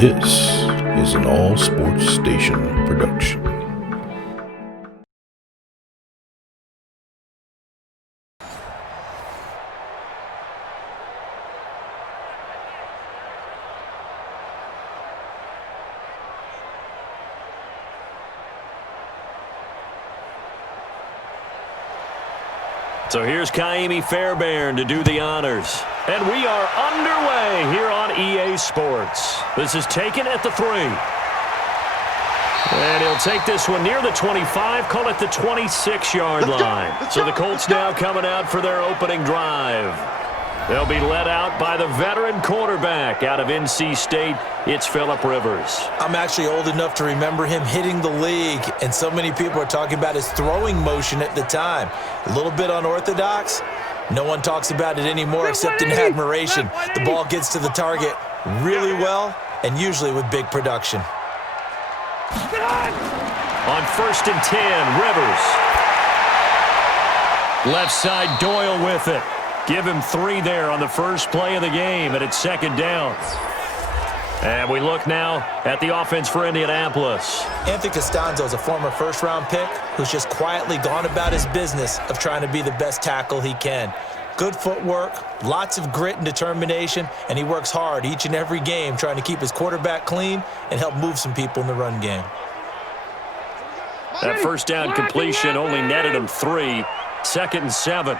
This is an All Sports Station production. So here's Kaimi Fairbairn to do the honors. And we are underway here on EA Sports. This is taken at the 3. And he'll take this one near the 25, call it the 26-yard line. So the Colts now coming out for their opening drive. They'll be led out by the veteran quarterback out of NC State. It's Phillip Rivers. I'm actually old enough to remember him hitting the league, and so many people are talking about his throwing motion at the time. A little bit unorthodox. No one talks about it anymore except in admiration. The ball gets to the target really well and usually with big production. On 1st and 10, Rivers. Left side, Doyle with it. Give him 3 there on the first play of the game, and it's 2nd down. And we look now at the offense for Indianapolis. Anthony Costanzo is a former first-round pick who's just quietly gone about his business of trying to be the best tackle he can. Good footwork, lots of grit and determination, and he works hard each and every game trying to keep his quarterback clean and help move some people in the run game. That first down completion only netted him 3. 2nd and 7.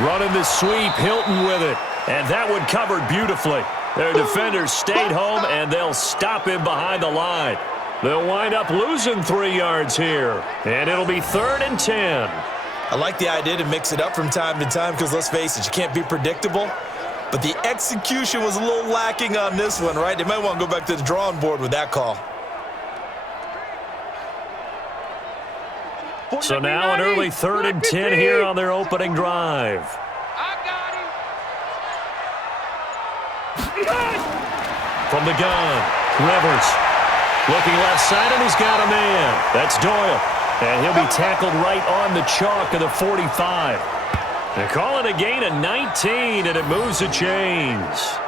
Running the sweep, Hilton with it. And that one covered beautifully. Their defenders stayed home, and they'll stop him behind the line. They'll wind up losing 3 yards here. And it'll be 3rd and 10. I like the idea to mix it up from time to time because, let's face it, you can't be predictable. But the execution was a little lacking on this one, right? They might want to go back to the drawing board with that call. So now an early 3rd and 10 here on their opening drive. From the gun, Rivers. Looking left side, and he's got a man. That's Doyle. And he'll be tackled right on the chalk of the 45. They call it a gain of 19, and it moves the chains.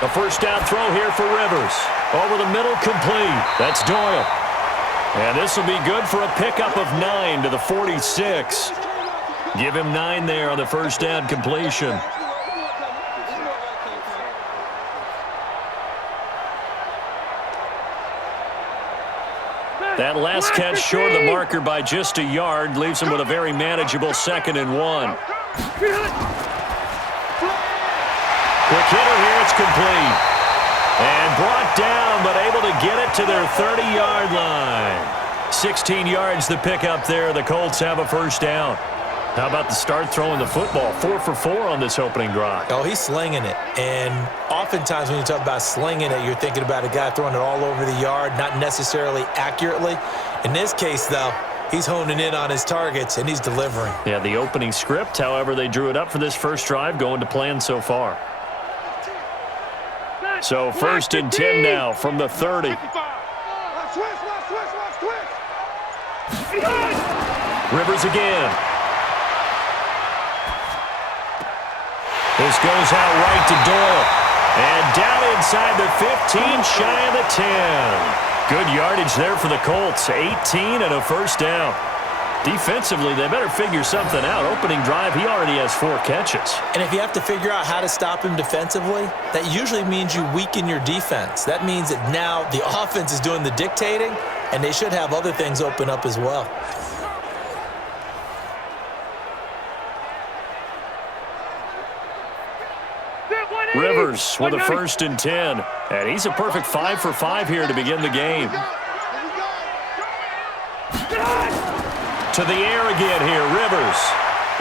The first down throw here for Rivers. Over the middle, complete. That's Doyle. And this will be good for a pickup of 9 to the 46. Give him 9 there on the first down completion. That last catch short of the marker by just a yard leaves him with a very manageable 2nd and 1. Quick hitter here, it's complete. And brought down, but able to get it to their 30-yard line. 16 yards the pickup there. The Colts have a first down. How about the start throwing the football? 4 for 4 on this opening drive. Oh, he's slinging it. And oftentimes when you talk about slinging it, you're thinking about a guy throwing it all over the yard, not necessarily accurately. In this case, though, he's honing in on his targets, and he's delivering. Yeah, the opening script, however, they drew it up for this first drive, going to plan so far. So 1st and 10 now from the 30. Rivers again. This goes out right to Doyle. And down inside the 15, shy of the 10. Good yardage there for the Colts. 18 and a first down. Defensively, they better figure something out. Opening drive, he already has 4 catches. And if you have to figure out how to stop him defensively, that usually means you weaken your defense. That means that now the offense is doing the dictating, and they should have other things open up as well. Rivers with a 1st and 10. And he's a perfect 5 for 5 here to begin the game. To the air again here, Rivers.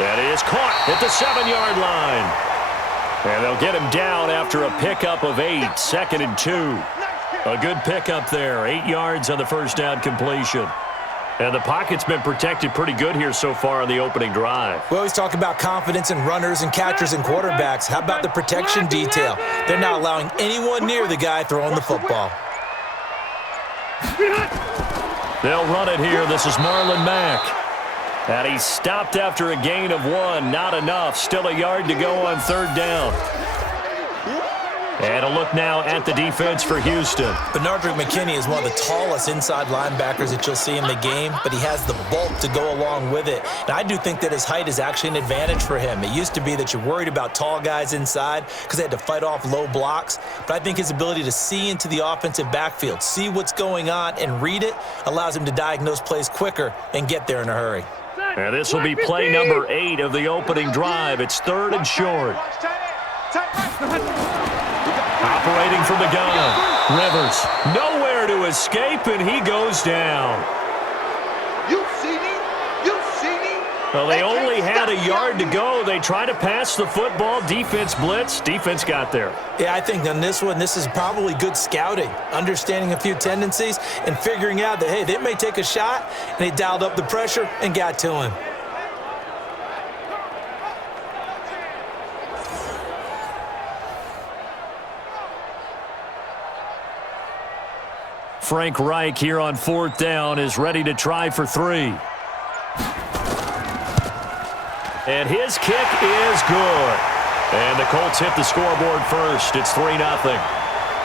That is caught at the 7-yard line. And they'll get him down after a pickup of 8, 2nd and 2. A good pickup there, 8 yards on the first down completion. And the pocket's been protected pretty good here so far on the opening drive. We always talk about confidence in runners and catchers and quarterbacks. How about the protection detail? They're not allowing anyone near the guy throwing the football. They'll run it here. This is Marlon Mack. And he's stopped after a gain of 1. Not enough. Still a yard to go on 3rd down. And a look now at the defense for Houston. Benardrick McKinney is one of the tallest inside linebackers that you'll see in the game, but he has the bulk to go along with it. And I do think that his height is actually an advantage for him. It used to be that you're worried about tall guys inside because they had to fight off low blocks. But I think his ability to see into the offensive backfield, see what's going on, and read it allows him to diagnose plays quicker and get there in a hurry. And this will be play number 8 of the opening drive. It's 3rd and short. Operating from the gun, Rivers, nowhere to escape, and he goes down. You see me? You see me? Well, they only had a yard to go. They tried to pass the football. Defense blitz. Defense got there. Yeah, I think on this one, this is probably good scouting, understanding a few tendencies, and figuring out that, hey, they may take a shot, and they dialed up the pressure and got to him. Frank Reich here on 4th down is ready to try for 3. And his kick is good. And the Colts hit the scoreboard first. It's 3-0.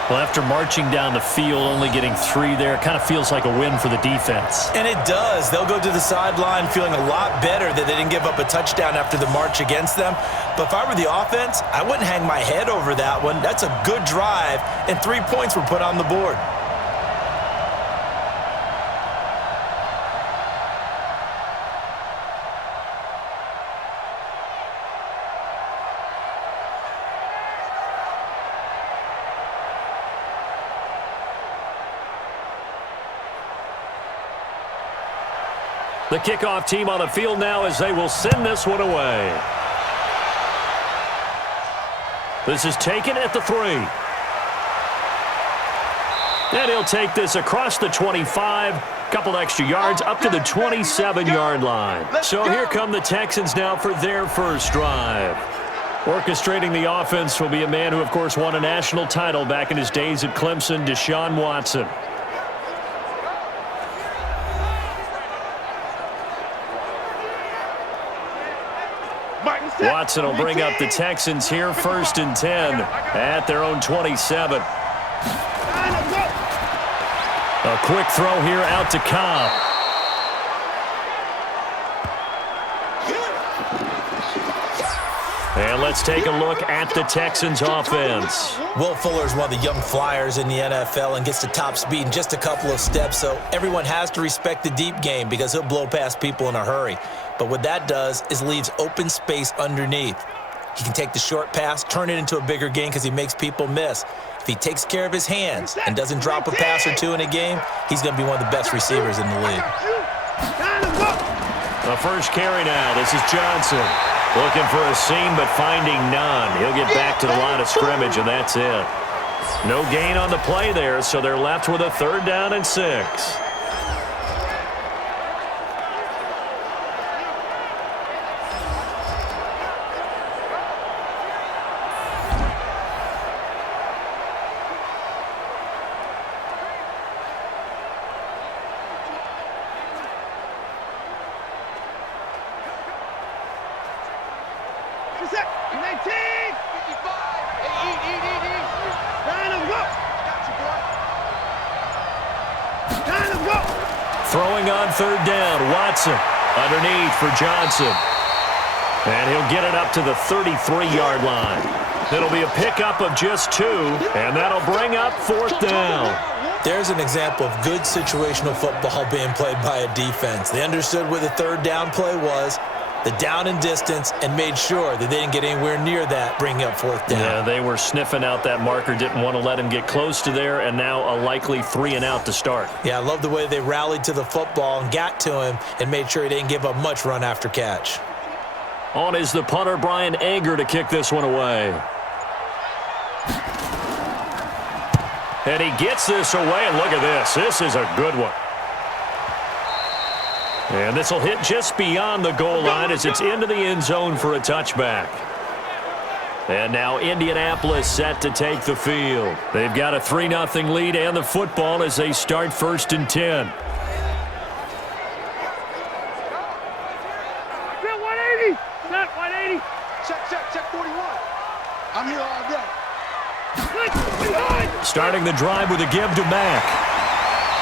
Well, after marching down the field, only getting 3 there, it kind of feels like a win for the defense. And it does. They'll go to the sideline feeling a lot better that they didn't give up a touchdown after the march against them. But if I were the offense, I wouldn't hang my head over that one. That's a good drive, and 3 points were put on the board. The kickoff team on the field now as they will send this one away. This is taken at the 3. And he'll take this across the 25, couple extra yards up to the 27-yard line. So here come the Texans now for their first drive. Orchestrating the offense will be a man who, of course, won a national title back in his days at Clemson, Deshaun Watson. Watson will bring up the Texans here, 1st and 10 at their own 27. A quick throw here out to Cobb. And let's take a look at the Texans offense. Will Fuller is one of the young flyers in the NFL and gets to top speed in just a couple of steps, so everyone has to respect the deep game because he'll blow past people in a hurry. But what that does is leaves open space underneath. He can take the short pass, turn it into a bigger gain because he makes people miss. If he takes care of his hands and doesn't drop a pass or 2 in a game, he's going to be one of the best receivers in the league. The first carry now. This is Johnson. Looking for a seam, but finding none. He'll get back to the line of scrimmage, and that's it. No gain on the play there, so they're left with a 3rd down and 6. Throwing on 3rd down, Watson underneath for Johnson. And he'll get it up to the 33-yard line. It'll be a pickup of just 2, and that'll bring up 4th down. There's an example of good situational football being played by a defense. They understood where the 3rd down play was, the down and distance, and made sure that they didn't get anywhere near that, bringing up 4th down. Yeah, they were sniffing out that marker, didn't want to let him get close to there, and now a likely 3 and out to start. Yeah, I love the way they rallied to the football and got to him and made sure he didn't give up much run after catch. On is the punter, Brian Anger, to kick this one away. And he gets this away, and look at this. This is a good one. And this will hit just beyond the goal line as it's into the end zone for a touchback. And now Indianapolis set to take the field. They've got a 3-0 lead and the football as they start 1st and 10. Set 180. Set 180. Check 41. I'm here all day. Starting the drive with a give to Mack.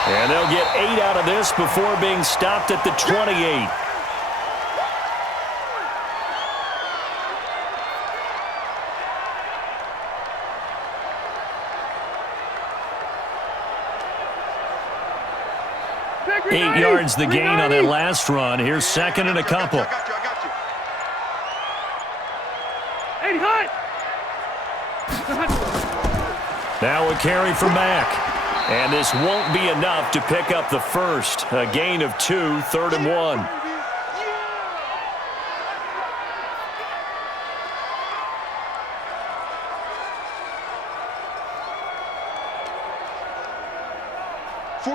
And they'll get 8 out of this before being stopped at the 28. Eight yards the gain on that last run. Here's 2nd and a couple. I got you. 80 hot. Now a carry for Mack. And this won't be enough to pick up the first. A gain of 2, 3rd and 1.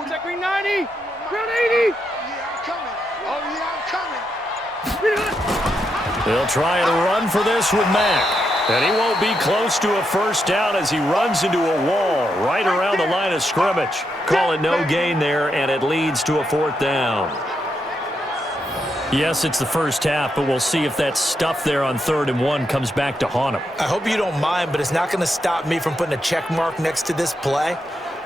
Check green 90. Ground 80. Yeah, I'm coming. Oh, yeah, I'm coming. They'll try and run for this with Mack. And he won't be close to a first down as he runs into a wall right around the line of scrimmage. Call it no gain there, and it leads to a 4th down. Yes, it's the first half, but we'll see if that stuff there on 3rd and 1 comes back to haunt him. I hope you don't mind, but it's not going to stop me from putting a check mark next to this play.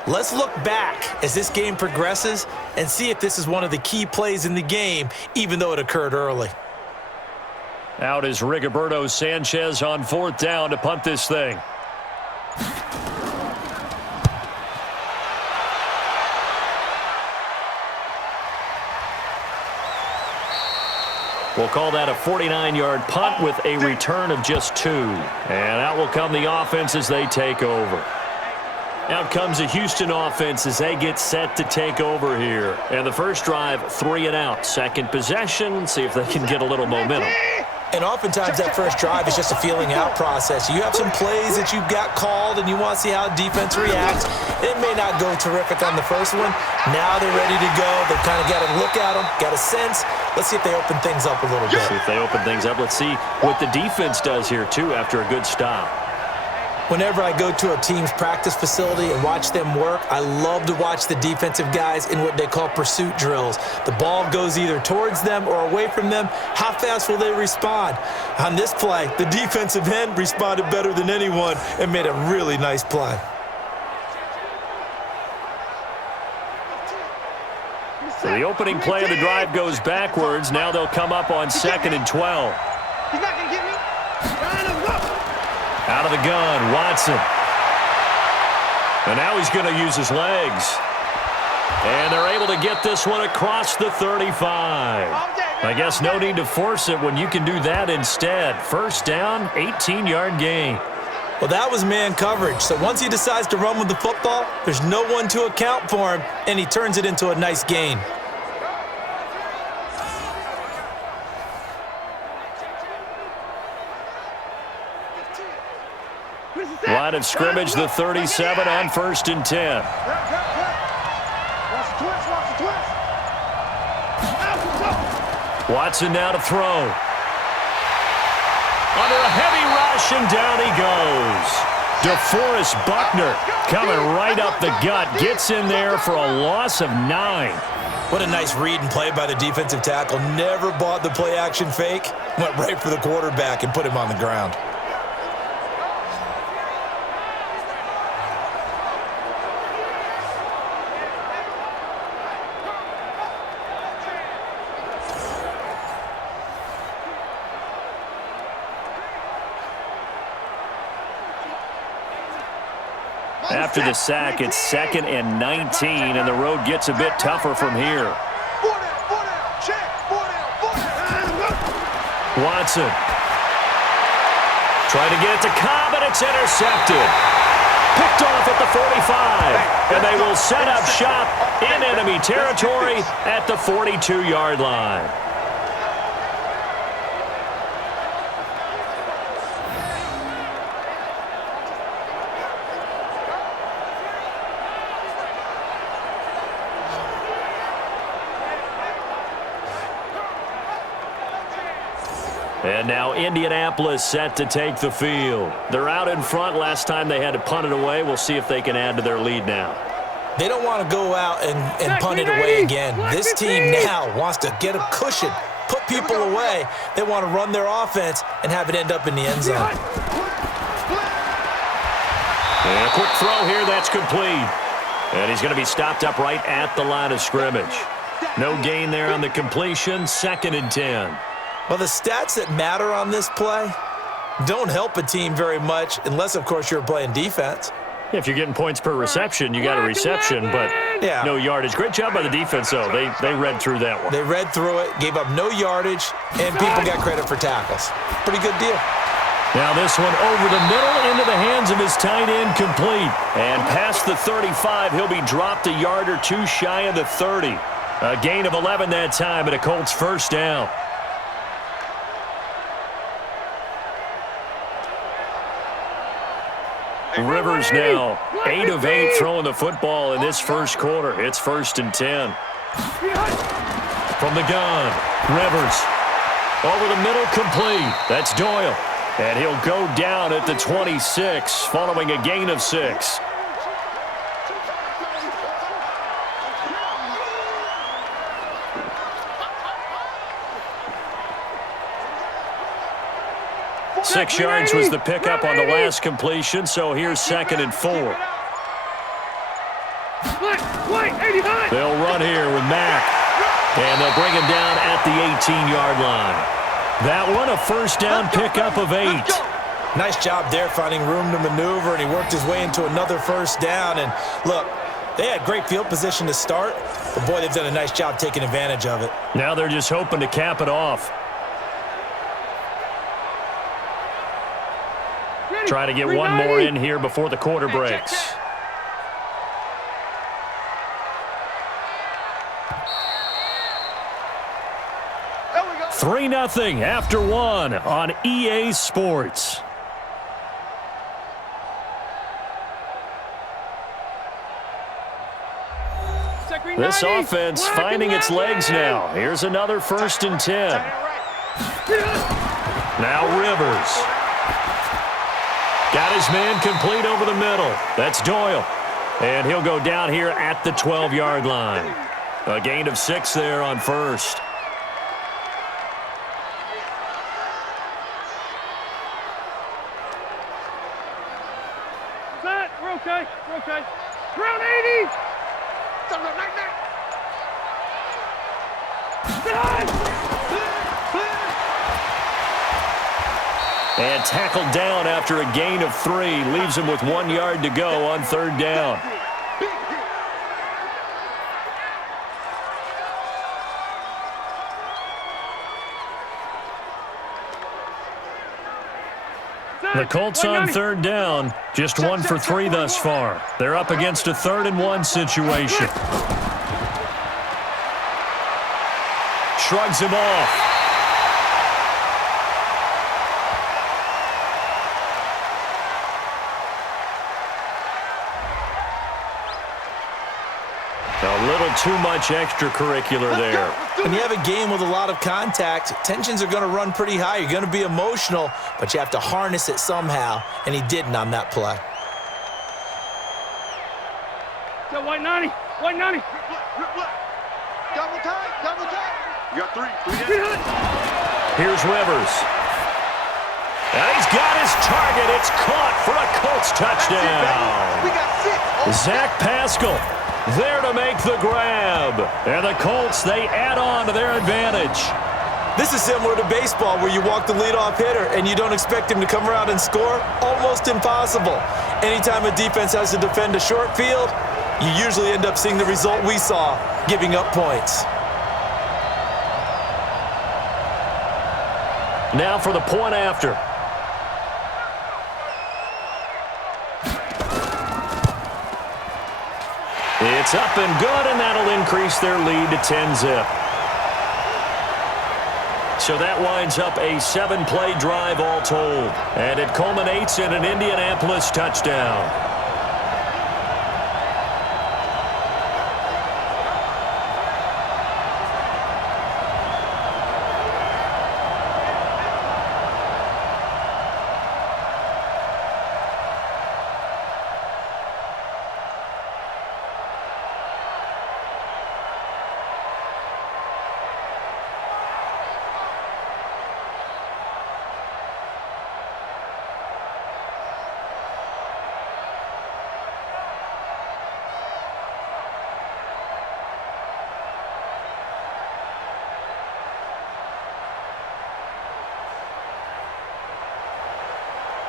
Let's look back as this game progresses and see if this is one of the key plays in the game, even though it occurred early. Out is Rigoberto Sanchez on 4th down to punt this thing. We'll call that a 49-yard punt with a return of just 2. And out will come the offense as they take over. Out comes the Houston offense as they get set to take over here. And the first drive, 3 and out. Second possession, see if they can get a little momentum. And oftentimes that first drive is just a feeling out process. You have some plays that you've got called and you want to see how defense reacts. It may not go terrific on the first one. Now they're ready to go. They've kind of got a look at them, got a sense. Let's see if they open things up a little bit. See if they open things up. Let's see what the defense does here, too, after a good stop. Whenever I go to a team's practice facility and watch them work, I love to watch the defensive guys in what they call pursuit drills. The ball goes either towards them or away from them. How fast will they respond? On this play, the defensive end responded better than anyone and made a really nice play. So the opening play of the drive goes backwards. Now they'll come up on 2nd and 12. He's not going to get me. Out of the gun, Watson. And now he's going to use his legs. And they're able to get this one across the 35. I guess no need to force it when you can do that instead. First down, 18-yard gain. Well, that was man coverage. So once he decides to run with the football, there's no one to account for him, and he turns it into a nice gain. Line of scrimmage, the 37 on 1st and 10. Watson now to throw. Under a heavy rush, and down he goes. DeForest Buckner coming right up the gut. Gets in there for a loss of 9. What a nice read and play by the defensive tackle. Never bought the play-action fake. Went right for the quarterback and put him on the ground. After the sack, it's 2nd and 19, and the road gets a bit tougher from here. Watson trying to get it to Cobb, and it's intercepted. Picked off at the 45, and they will set up shop in enemy territory at the 42-yard line. And now Indianapolis set to take the field. They're out in front. Last time they had to punt it away. We'll see if they can add to their lead now. They don't want to go out and punt it away again. This team now wants to get a cushion, put people away. They want to run their offense and have it end up in the end zone. And a quick throw here, that's complete. And he's going to be stopped up right at the line of scrimmage. No gain there on the completion, 2nd and 10. Well, the stats that matter on this play don't help a team very much unless, of course, you're playing defense. If you're getting points per reception, you got a reception, but no yardage. Great job by the defense, though. They read through that one. They read through it, gave up no yardage, and people got credit for tackles. Pretty good deal. Now this one over the middle into the hands of his tight end, complete. And past the 35, he'll be dropped a yard or two shy of the 30. A gain of 11 that time, and a Colts first down. Rivers now 8 of 8 throwing the football in this first quarter. It's 1st and 10. From the gun, Rivers. Over the middle, complete. That's Doyle. And he'll go down at the 26 following a gain of 6. Six yards was the pickup on the last completion, so here's 2nd and 4. They'll run here with Mack, and they'll bring him down at the 18-yard line. That one, a first down pickup of 8. Nice job there finding room to maneuver, and he worked his way into another first down. And look, they had great field position to start, but boy, they've done a nice job taking advantage of it. Now they're just hoping to cap it off. Try to get one more in here before the quarter breaks. There we go. 3-0 after 1 on EA Sports. This offense finding its legs now. Here's another 1st and 10. Now Rivers. Got his man complete over the middle. That's Doyle. And he'll go down here at the 12-yard line. A gain of 6 there on first. We're okay. We're okay. Round 80. And tackled down after a gain of 3. Leaves him with 1 yard to go on 3rd down. The Colts on 3rd down, just 1 for 3 thus far. They're up against a 3rd and 1 situation. Shrugs him off. A little too much extracurricular there. When you have a game with a lot of contact, tensions are going to run pretty high. You're going to be emotional, but you have to harness it somehow, and he didn't on that play. Go white 90. White 90. Double tight. You got 3. Here's Rivers. And he's got his target. It's caught for a Colts touchdown. We got 6. Zach Pascal there to make the grab. And the Colts, they add on to their advantage. This is similar to baseball where you walk the leadoff hitter and you don't expect him to come around and score. Almost impossible. Anytime a defense has to defend a short field, you usually end up seeing the result we saw, giving up points. Now for the point after. It's up and good, and that'll increase their lead to 10-zip. So that winds up a 7-play drive all told, and it culminates in an Indianapolis touchdown.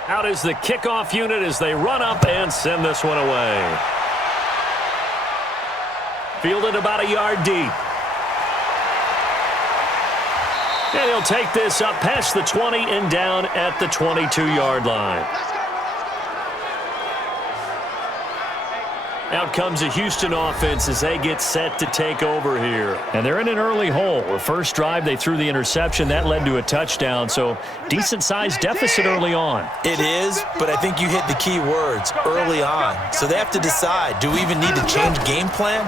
Out is the kickoff unit as they run up and send this one away. Fielded about a yard deep. And he'll take this up past the 20 and down at the 22-yard line. Out comes a Houston offense as they get set to take over here. And they're in an early hole. The first drive, they threw the interception. That led to a touchdown, so decent-sized deficit early on. It is, but I think you hit the key words, early on. So they have to decide, do we even need to change game plan,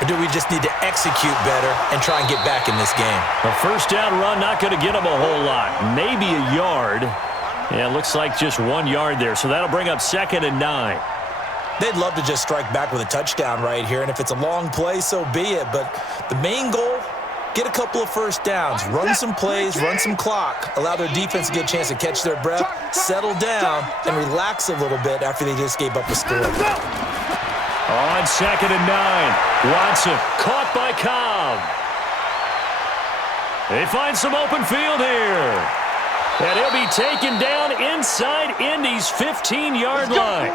or do we just need to execute better and try and get back in this game? A first down run, not going to get them a whole lot. Maybe a yard. Yeah, it looks like just 1 yard there, so that'll bring up 2nd and 9. They'd love to just strike back with a touchdown right here, and if it's a long play, so be it. But the main goal, get a couple of first downs, run some plays, run some clock, allow their defense to get a chance to catch their breath, settle down, and relax a little bit after they just gave up a score. On 2nd and 9, Watson caught by Cobb. They find some open field here. And he'll be taken down inside Indy's 15-yard line.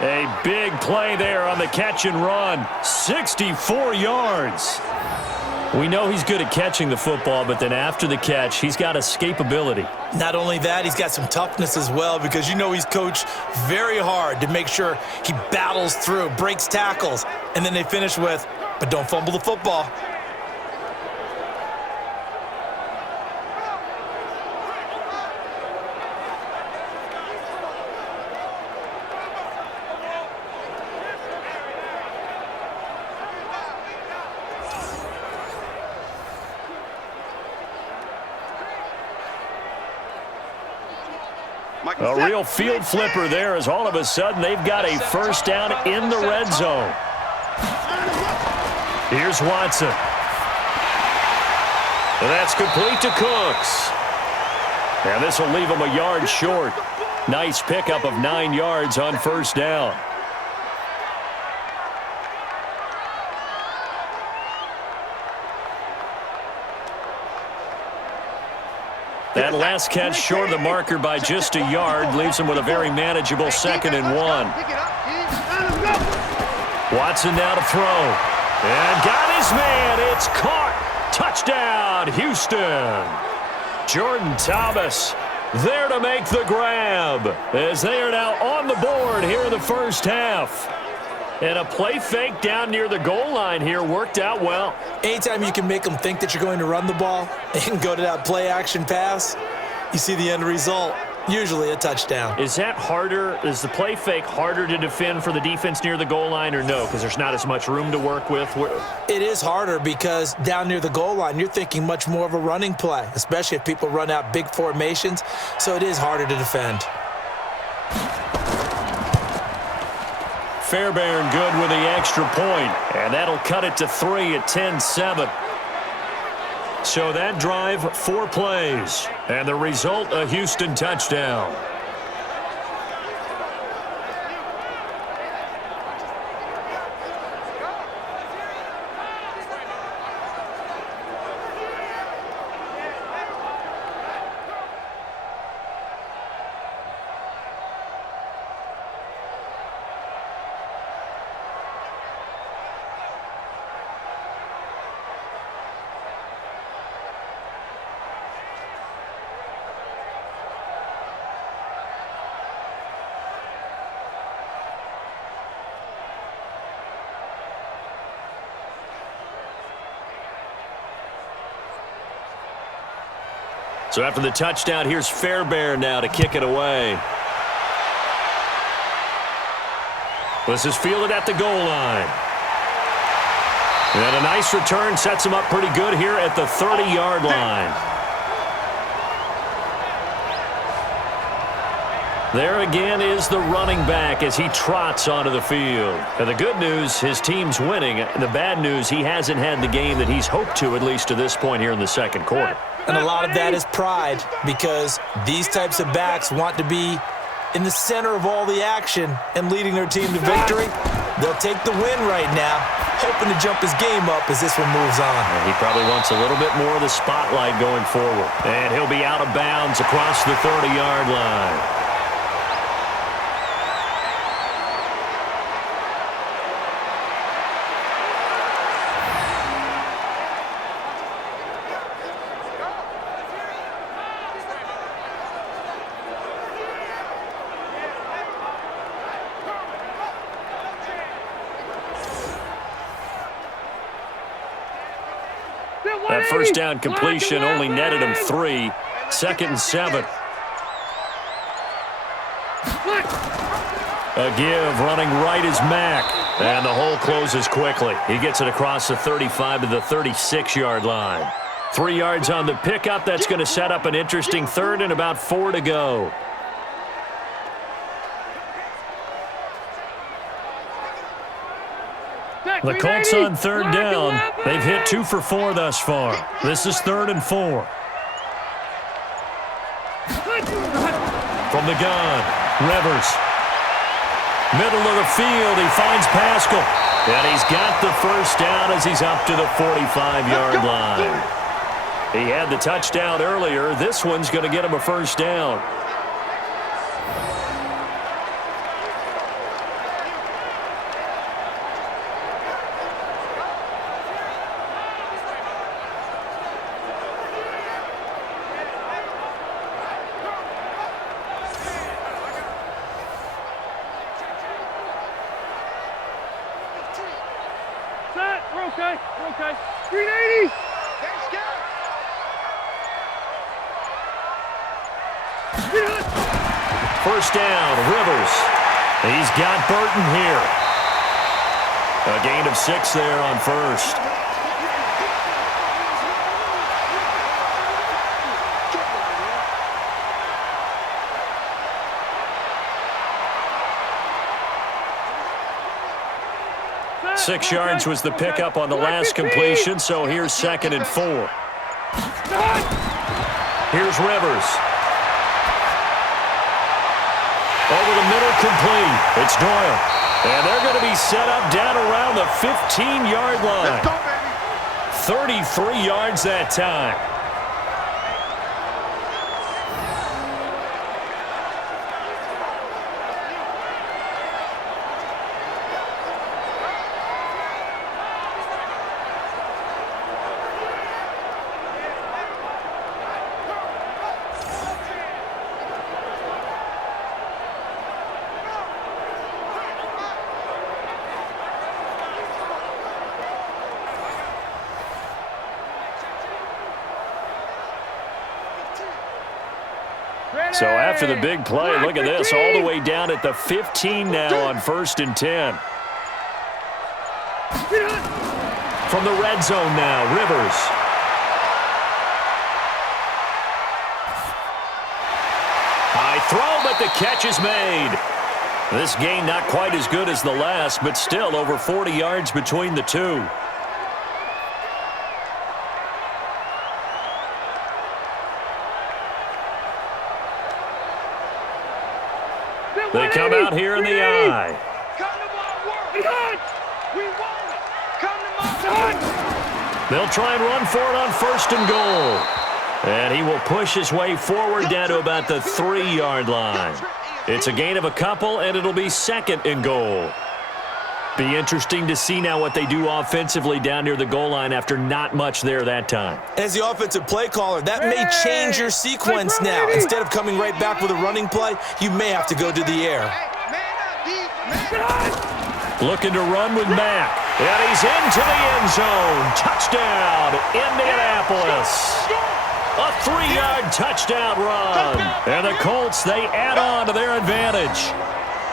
A big play there on the catch and run. 64 yards. We know he's good at catching the football, but then after the catch, he's got escapability. Not only that, he's got some toughness as well, because you know he's coached very hard to make sure he battles through, breaks tackles, and then they finish with, but don't fumble the football. A real field flipper there as all of a sudden they've got a first down in the red zone. Here's Watson. And that's complete to Cooks. And this will leave him a yard short. Nice pickup of 9 yards on first down. That last catch short of the marker by just a yard leaves him with a very manageable 2nd and 1. Watson now to throw. And got his man. It's caught. Touchdown, Houston. Jordan Thomas there to make the grab as they are now on the board here in the first half. And a play fake down near the goal line here worked out well. Anytime you can make them think that you're going to run the ball and go to that play-action pass, you see the end result, usually a touchdown. Is that harder? Is the play fake harder to defend for the defense near the goal line or no? Because there's not as much room to work with? It is harder because down near the goal line, you're thinking much more of a running play, especially if people run out big formations. So it is harder to defend. Fairbairn good with the extra point, and that'll cut it to 3 at 10-7. So that drive, 4 plays, and the result, a Houston touchdown. So after the touchdown, here's Fairbairn now to kick it away. This is fielded at the goal line. And a nice return sets him up pretty good here at the 30-yard line. There again is the running back as he trots onto the field. And the good news, his team's winning. The bad news, he hasn't had the game that he's hoped to, at least to this point here in the second quarter. And a lot of that is pride, because these types of backs want to be in the center of all the action and leading their team to victory. They'll take the win right now, hoping to jump his game up as this one moves on. And he probably wants a little bit more of the spotlight going forward. And he'll be out of bounds across the 30-yard line. first down completion only netted him 3. 2nd and 7. A give, running right is Mack. And the hole closes quickly. He gets it across the 35 to the 36-yard line. 3 yards on the pickup. That's going to set up an interesting 3rd and about 4 to go. The Colts on 3rd down. They've hit 2 for 4 thus far. This is 3rd and 4. From the gun, Rivers. Middle of the field, he finds Pascal. And he's got the first down as he's up to the 45-yard line. He had the touchdown earlier. This one's going to get him a first down. Okay, okay. 380. First down, Rivers. He's got Burton here. A gain of 6 there on first. Six yards was the pickup on the last completion, so here's 2nd and 4. Here's Rivers. Over the middle, complete. It's Doyle. And they're going to be set up down around the 15-yard line. 33 yards that time. So after the big play, look at this, all the way down at the 15 now on 1st and 10. From the red zone now, Rivers. High throw, but the catch is made. This gain not quite as good as the last, but still over 40 yards between the two. They come out here in the I. They'll try and run for it on 1st and goal. And he will push his way forward down to about the 3-yard line. It's a gain of a couple, and it'll be 2nd and goal. Be interesting to see now what they do offensively down near the goal line after not much there that time. As the offensive play caller, that may change your sequence now. Instead of coming right back with a running play, you may have to go to the air. Looking to run with Mack. And he's into the end zone. Touchdown, Indianapolis. A 3-yard touchdown run. And the Colts, they add on to their advantage.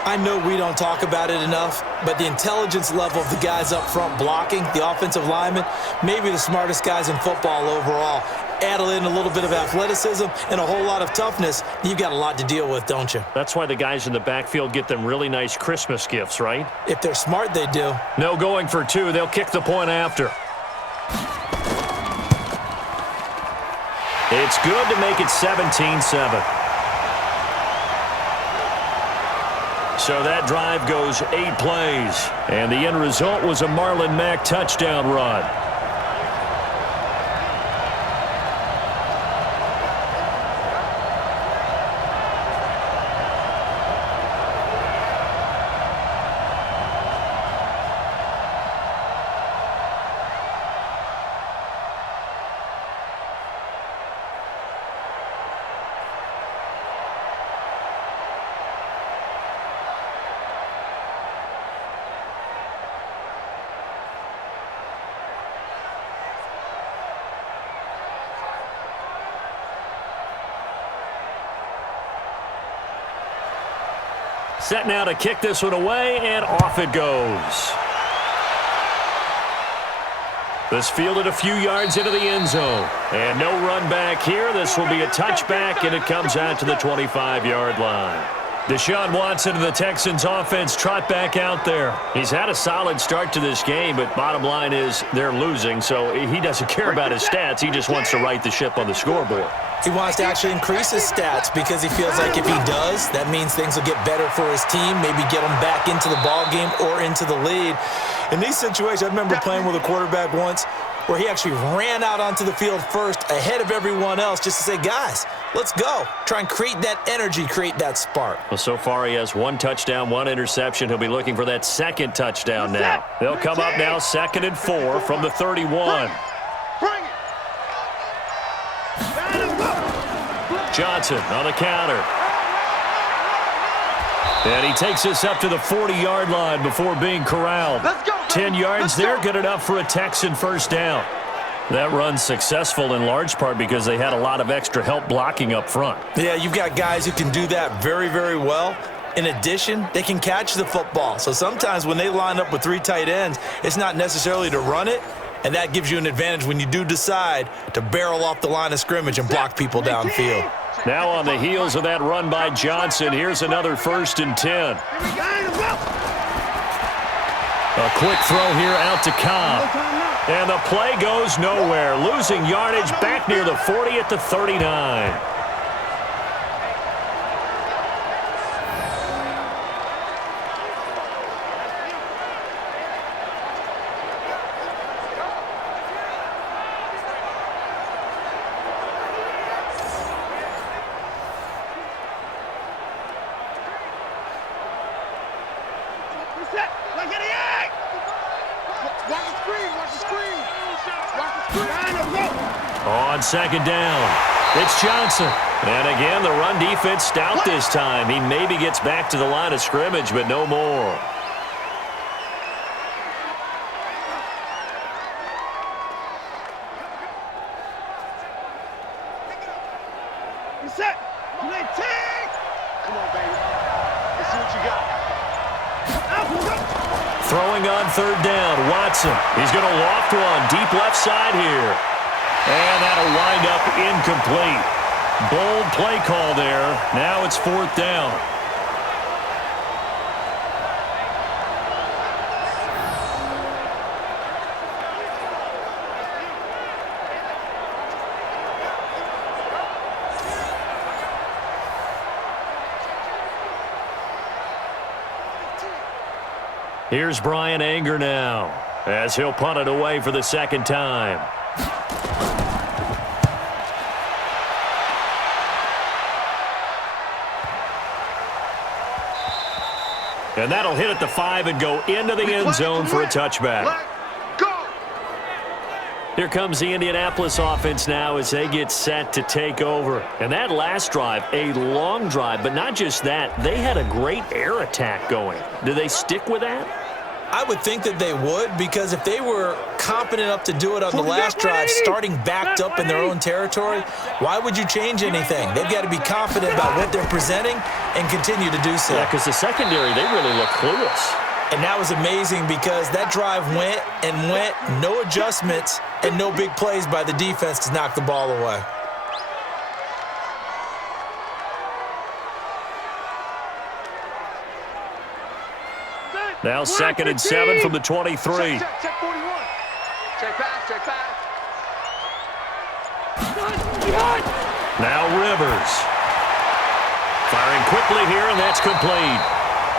I know we don't talk about it enough, but the intelligence level of the guys up front blocking, the offensive linemen, maybe the smartest guys in football overall. Add in a little bit of athleticism and a whole lot of toughness, you've got a lot to deal with, don't you? That's why the guys in the backfield get them really nice Christmas gifts, right? If they're smart, they do. No going for 2. They'll kick the point after. It's good to make it 17-7. So that drive goes 8 plays. And the end result was a Marlon Mack touchdown run. Set now to kick this one away, and off it goes. This fielded a few yards into the end zone. And no run back here. This will be a touchback, and it comes out to the 25-yard line. Deshaun Watson and the Texans offense trot back out there. He's had a solid start to this game, but bottom line is they're losing, so he doesn't care about his stats. He just wants to right the ship on the scoreboard. He wants to actually increase his stats because he feels like if he does, that means things will get better for his team, maybe get him back into the ball game or into the lead. In these situations, I remember playing with a quarterback once where he actually ran out onto the field first ahead of everyone else just to say, guys, let's go. Try and create that energy, create that spark. Well, so far he has 1 touchdown, 1 interception. He'll be looking for that second touchdown now. They'll come up now 2nd and 4 from the 31. Johnson on the counter. And he takes this up to the 40-yard line before being corralled. 10 yards there, good enough for a Texan first down. That run's successful in large part because they had a lot of extra help blocking up front. Yeah, you've got guys who can do that very, very well. In addition, they can catch the football. So sometimes when they line up with 3 tight ends, it's not necessarily to run it, and that gives you an advantage when you do decide to barrel off the line of scrimmage and block people downfield. Now on the heels of that run by Johnson, here's another 1st and 10. A quick throw here out to Cobb. And the play goes nowhere. Losing yardage back near the 40 at the 39. On 2nd down, it's Johnson. And again, the run defense stout this time. He maybe gets back to the line of scrimmage, but no more. Throwing on 3rd down, Watson. He's going to loft one deep left side here. And that'll wind up incomplete. Bold play call there. Now it's 4th down. Here's Brian Anger now as he'll punt it away for the 2nd time. And that'll hit at the 5 and go into the end zone for a touchback. Here comes the Indianapolis offense now as they get set to take over. And that last drive, a long drive, but not just that. They had a great air attack going. Do they stick with that? I would think that they would, because if they were competent enough to do it on the last drive, starting backed up in their own territory, why would you change anything? They've got to be confident about what they're presenting and continue to do so. Yeah, because the secondary, they really look clueless. And that was amazing because that drive went and went, no adjustments and no big plays by the defense to knock the ball away. Now 2nd and 7 from the 23. Check 41. Check pass, check pass. Now Rivers. Firing quickly here, and that's complete.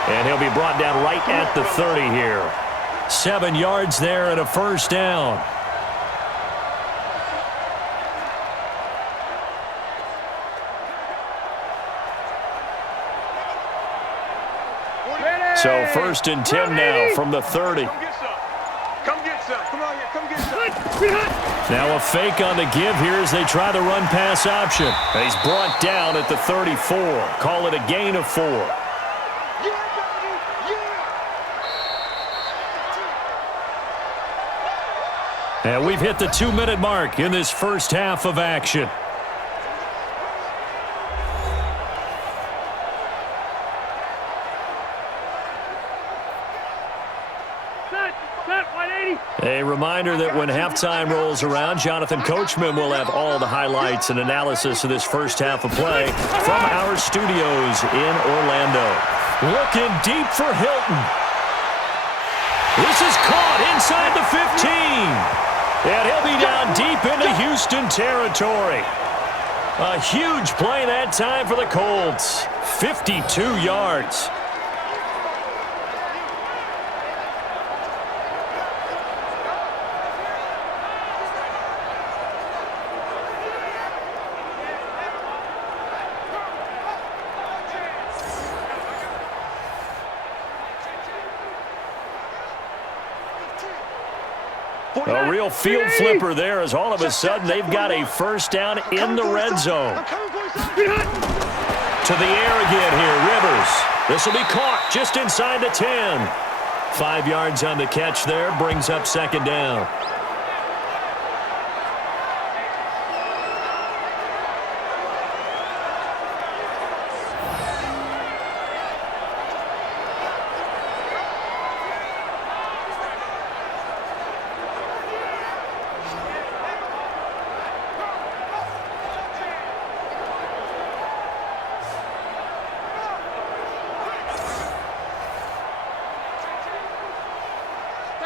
And he'll be brought down right at the 30 here. 7 yards there and a first down. So 1st and 10 now from the 30. Come get some. Come on here. Come get some. Now a fake on the give here as they try the run-pass option. And he's brought down at the 34. Call it a gain of 4. And we've hit the 2-minute mark in this first half of action. Set, 180. A reminder that when halftime rolls around, Jonathan Coachman will have all the highlights and analysis of this first half of play from our studios in Orlando. Looking deep for Hilton. This is caught inside the 15. And he'll be down deep into Houston territory. A huge play that time for the Colts. 52 yards. A real field flipper there as all of a sudden they've got a first down in the red zone. To the air again here, Rivers. This will be caught just inside the 10. 5 yards on the catch there, brings up second down.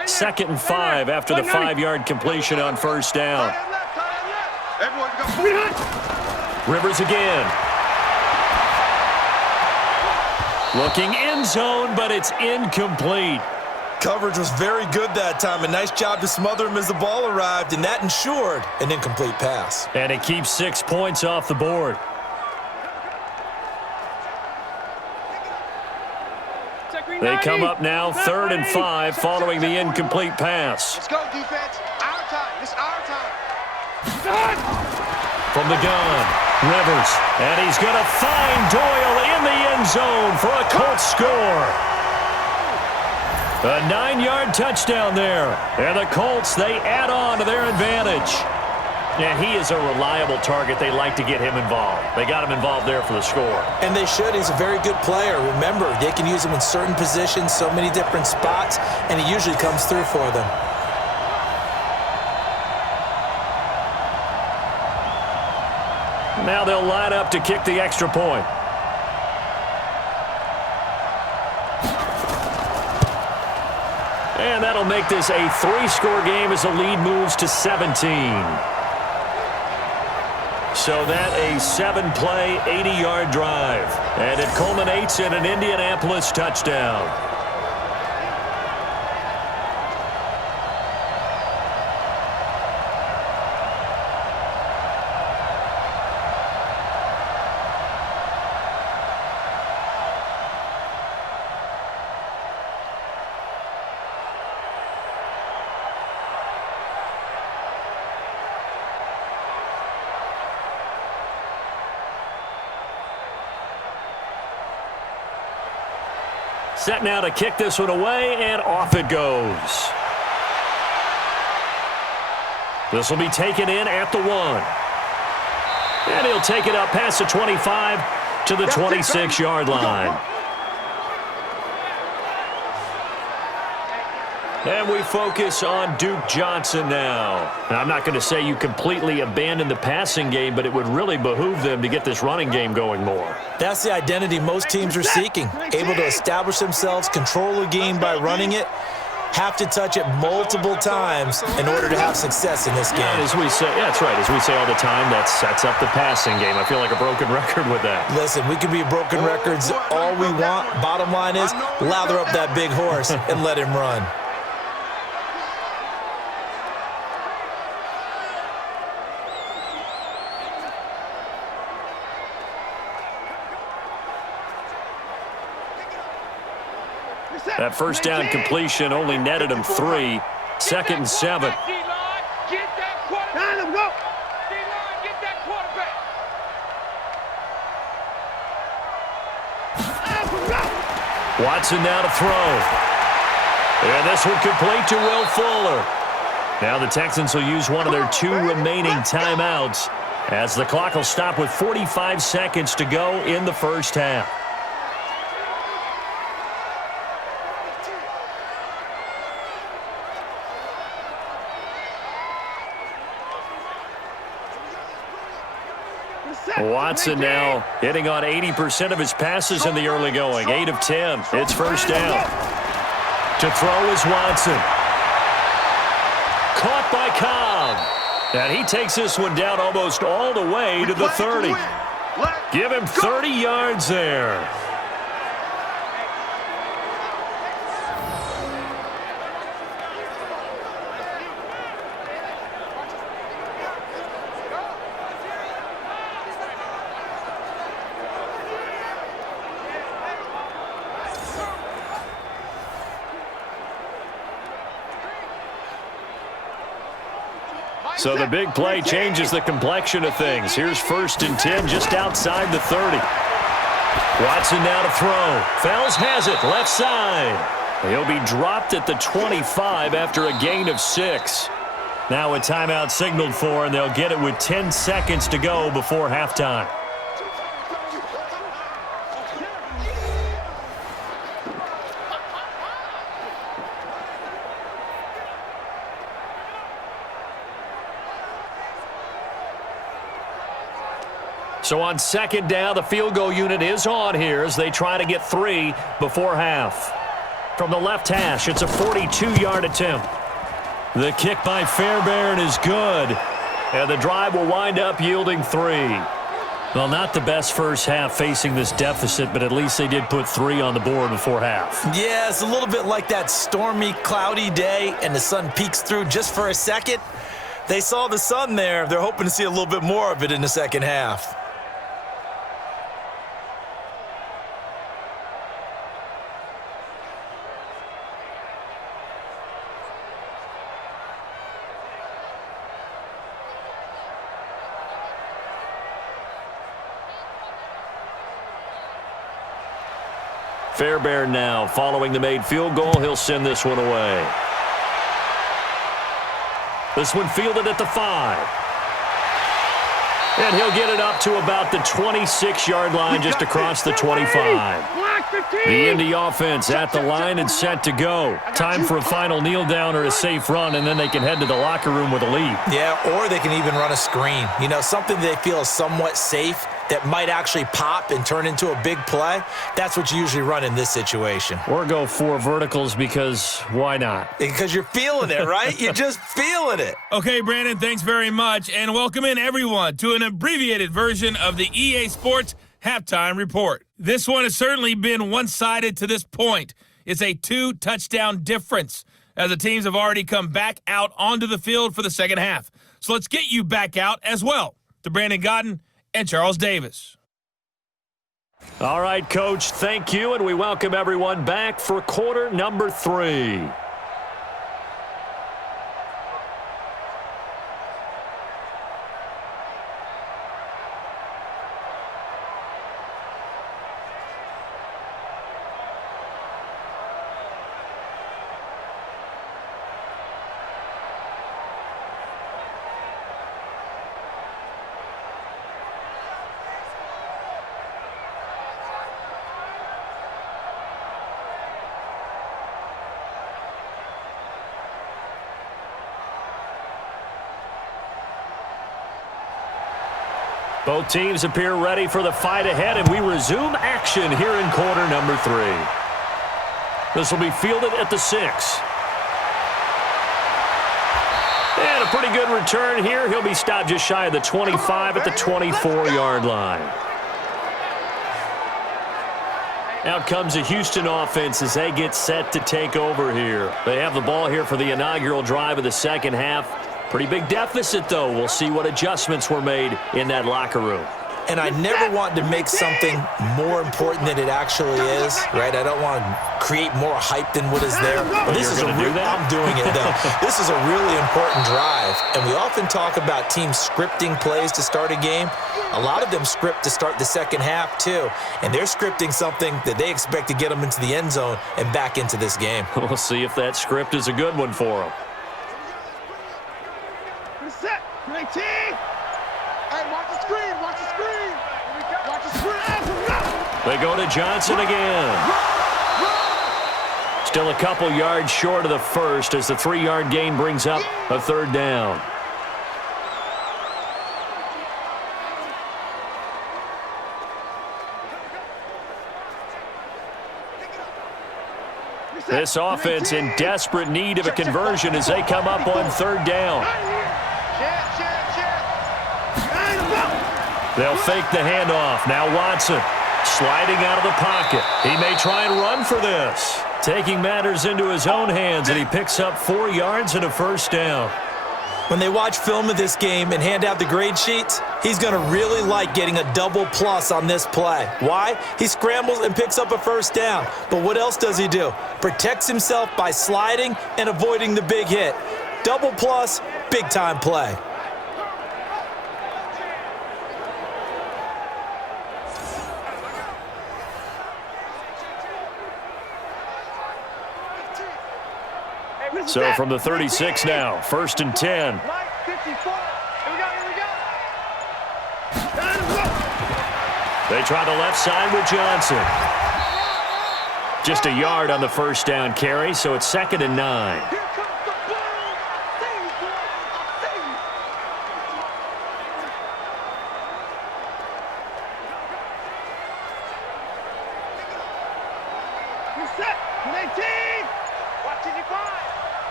Second and 5 after the 5-yard completion on first down. Rivers again. Looking end zone, but it's incomplete. Coverage was very good that time. A nice job to smother him as the ball arrived, and that ensured an incomplete pass. And it keeps 6 points off the board. They come up now 3rd and 5 following the incomplete pass. Let's go, defense. Our time. It's our time. From the gun, Rivers. And he's going to find Doyle in the end zone for a Colts score. A 9-yard touchdown there. And the Colts, they add on to their advantage. Yeah, he is a reliable target. They like to get him involved. They got him involved there for the score. And they should. He's a very good player. Remember, they can use him in certain positions, so many different spots, and he usually comes through for them. Now they'll line up to kick the extra point. And that'll make this a 3-score game as the lead moves to 17. So that a 7-play, 80-yard drive. And it culminates in an Indianapolis touchdown. Set now to kick this one away, and off it goes. This will be taken in at the 1. And he'll take it up past the 25 to the 26-yard line. And we focus on Duke Johnson now. Now, I'm not going to say you completely abandon the passing game, but it would really behoove them to get this running game going more. That's the identity most teams are seeking. Able to establish themselves, control the game by running it, have to touch it multiple times in order to have success in this game. And as we say, yeah, that's right. As we say all the time, that sets up the passing game. I feel like a broken record with that. Listen, we can be broken records all we want. Bottom line is, lather up that big horse and let him run. That first down completion only netted him 3. 2nd and 7. Watson now to throw. And this one complete to Will Fuller. Now the Texans will use one of their 2 remaining timeouts as the clock will stop with 45 seconds to go in the first half. Watson now hitting on 80% of his passes in the early going. 8 of 10. It's first down. To throw is Watson. Caught by Cobb. And he takes this one down almost all the way to the 30. Give him 30 yards there. So the big play changes the complexion of things. Here's 1st and 10 just outside the 30. Watson now to throw. Fells has it left side. He'll be dropped at the 25 after a gain of 6. Now a timeout signaled for, and they'll get it with 10 seconds to go before halftime. So on 2nd down, the field goal unit is on here as they try to get 3 before half. From the left hash, it's a 42-yard attempt. The kick by Fairbairn is good, and the drive will wind up yielding 3. Well, not the best first half facing this deficit, but at least they did put 3 on the board before half. Yeah, it's a little bit like that stormy, cloudy day, and the sun peeks through just for a second. They saw the sun there. They're hoping to see a little bit more of it in the second half. Fairbairn now following the made field goal. He'll send this one away. This one fielded at the 5. And he'll get it up to about the 26-yard line just across the 25. The Indy offense at the line and set to go. Time for a final kneel down or a safe run, and then they can head to the locker room with a lead. Yeah, or they can even run a screen. You know, something they feel is somewhat safe that might actually pop and turn into a big play. That's what you usually run in this situation. Or go 4 verticals because why not? Because you're feeling it, right? You're just feeling it. Okay, Brandon, thanks very much. And welcome in, everyone, to an abbreviated version of the EA Sports Halftime Report. This one has certainly been one-sided to this point. It's a 2-touchdown difference as the teams have already come back out onto the field for the second half. So let's get you back out as well. To Brandon Godden and Charles Davis. All right, Coach, thank you, and we welcome everyone back for quarter number 3. Both teams appear ready for the fight ahead, and we resume action here in quarter number 3. This will be fielded at the 6. And a pretty good return here. He'll be stopped just shy of the 25 at the 24-yard line. Out comes the Houston offense as they get set to take over here. They have the ball here for the inaugural drive of the second half. Pretty big deficit, though. We'll see what adjustments were made in that locker room. And I never want to make something more important than it actually is, right? I don't want to create more hype than what is there. But this is I'm doing it, though. This is a really important drive. And we often talk about teams scripting plays to start a game. A lot of them script to start the second half, too. And they're scripting something that they expect to get them into the end zone and back into this game. We'll see if that script is a good one for them. Hey, watch the screen, watch the screen. Watch the screen. They go to Johnson again. Still a couple yards short of the first as the 3-yard gain brings up a 3rd down. This offense in desperate need of a conversion as they come up on third down. They'll fake the handoff. Now Watson sliding out of the pocket. He may try and run for this. Taking matters into his own hands, and he picks up 4 yards and a first down. When they watch film of this game and hand out the grade sheets, he's going to really like getting a double plus on this play. Why? He scrambles and picks up a first down. But what else does he do? Protects himself by sliding and avoiding the big hit. Double plus, big-time play. So from the 36 now, 1st and 10. They try the left side with Johnson. Just a yard on the first down carry, so it's 2nd and 9.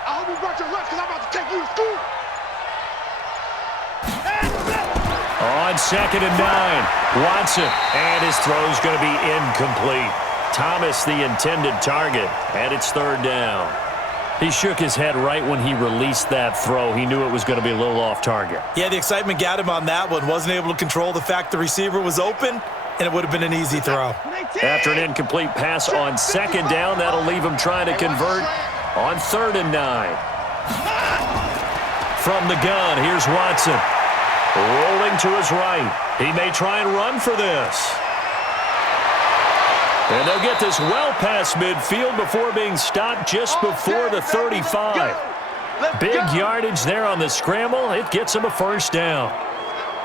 I hope you brought your lunch because I'm about to take you to school. On 2nd and 9, Watson, and his throw's going to be incomplete. Thomas the intended target, and it's 3rd down. He shook his head right when he released that throw. He knew it was going to be a little off target. Yeah, the excitement got him on that one. Wasn't able to control the fact the receiver was open, and it would have been an easy throw. After an incomplete pass on 2nd down, that'll leave him trying to convert on 3rd and 9. From the gun, here's Watson. Rolling to his right. He may try and run for this. And they'll get this well past midfield before being stopped just before the 35. Big yardage there on the scramble. It gets him a first down.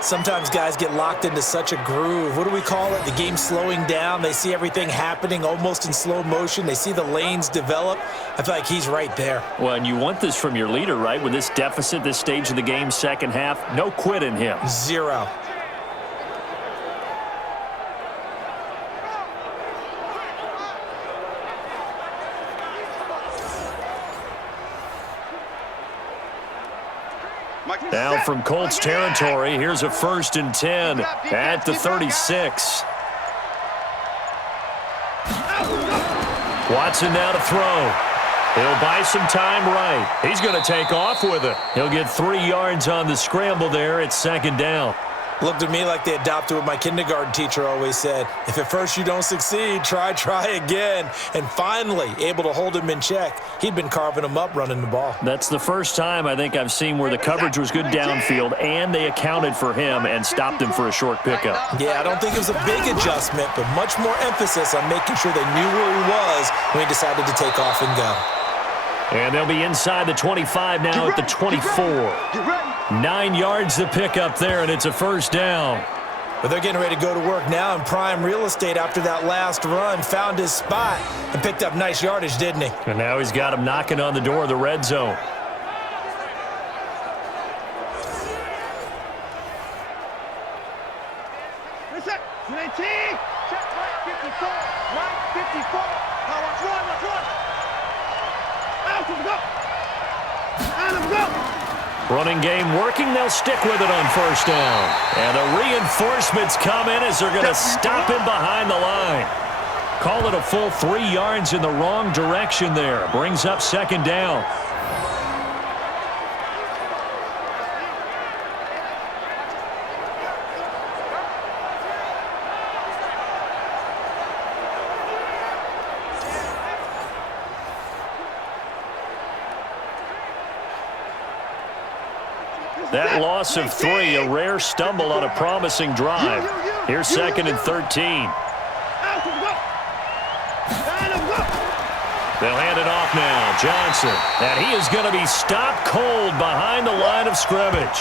Sometimes guys get locked into such a groove. What do we call it? The game slowing down. They see everything happening almost in slow motion. They see the lanes develop. I feel like he's right there. Well, and you want this from your leader, right? With this deficit, this stage of the game, second half, no quit in him. 0. Now from Colts territory, here's a 1st and 10 at the 36. Watson now to throw. He'll buy some time right. He's going to take off with it. He'll get 3 yards on the scramble there. It's 2nd down. Looked to me like they adopted what my kindergarten teacher always said. If at first you don't succeed, try again. And finally, able to hold him in check. He'd been carving him up running the ball. That's the first time I think I've seen where the coverage was good downfield and they accounted for him and stopped him for a short pickup. Yeah, I don't think it was a big adjustment, but much more emphasis on making sure they knew where he was when he decided to take off and go. And they'll be inside the 25 now at the 24. 9 yards to pick up there, and it's a first down. But they're getting ready to go to work now in prime real estate after that last run. Found his spot and picked up nice yardage, didn't he? And now he's got him knocking on the door of the red zone. Listen, 19. Check right 54. Right 54. Now let's run. Out of the go. Out of the go. Running game working. They'll stick with it on first down. And the reinforcements come in as they're going to stop him behind the line. Call it a full 3 yards in the wrong direction there. Brings up 2nd down. That loss of 3, a rare stumble on a promising drive. Here's 2nd and 13. They'll hand it off now. Johnson. And he is going to be stopped cold behind the line of scrimmage.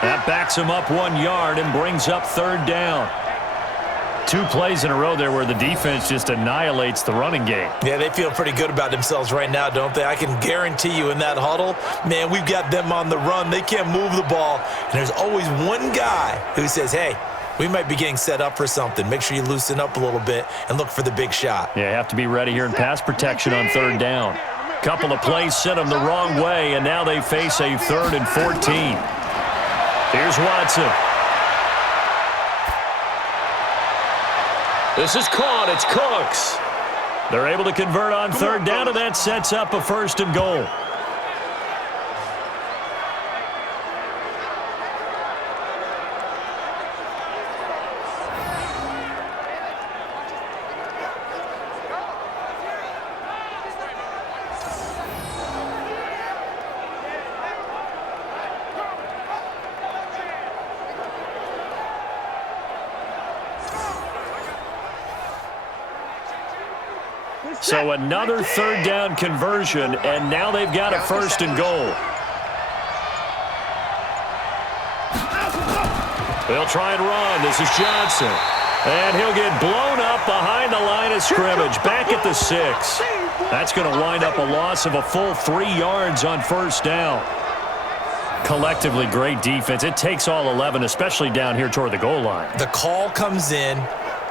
That backs him up 1 yard and brings up 3rd down. 2 plays in a row there where the defense just annihilates the running game. Yeah, they feel pretty good about themselves right now, don't they? I can guarantee you in that huddle, man, we've got them on the run. They can't move the ball. And there's always one guy who says, hey, We might be getting set up for something. Make sure you loosen up a little bit and look for the big shot. Yeah, have to be ready here in pass protection on third down. Couple of plays sent them the wrong way, and now they face a 3rd and 14. Here's Watson. This is caught. It's Cooks. They're able to convert on third down, and that sets up a 1st and goal. So another 3rd down conversion, and now they've got a 1st and goal. They'll try and run. This is Johnson. And he'll get blown up behind the line of scrimmage, back at the 6. That's going to wind up a loss of a full 3 yards on 1st down. Collectively, great defense. It takes all 11, especially down here toward the goal line. The call comes in,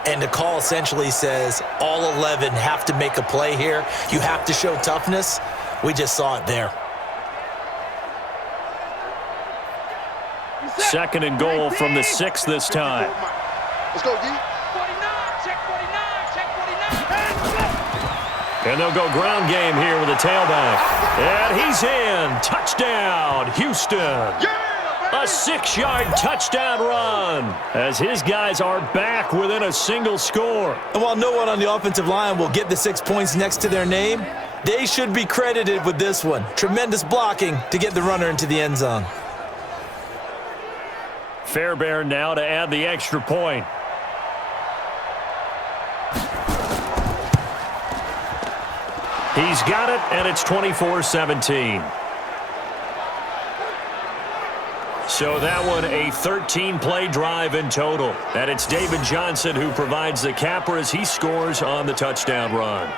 and the call essentially says all 11 have to make a play here. You have to show toughness. We just saw it there. 2nd and goal from the 6 this time. Let's go, D. 49, check 49, check 49. And they'll go ground game here with a tailback. And he's in. Touchdown, Houston. A 6-yard touchdown run as his guys are back within a single score. And while no one on the offensive line will get the 6 points next to their name, they should be credited with this one. Tremendous blocking to get the runner into the end zone. Fairbairn now to add the extra point. He's got it, and it's 24-17. So that one, a 13-play drive in total. And it's David Johnson who provides the capper as he scores on the touchdown run.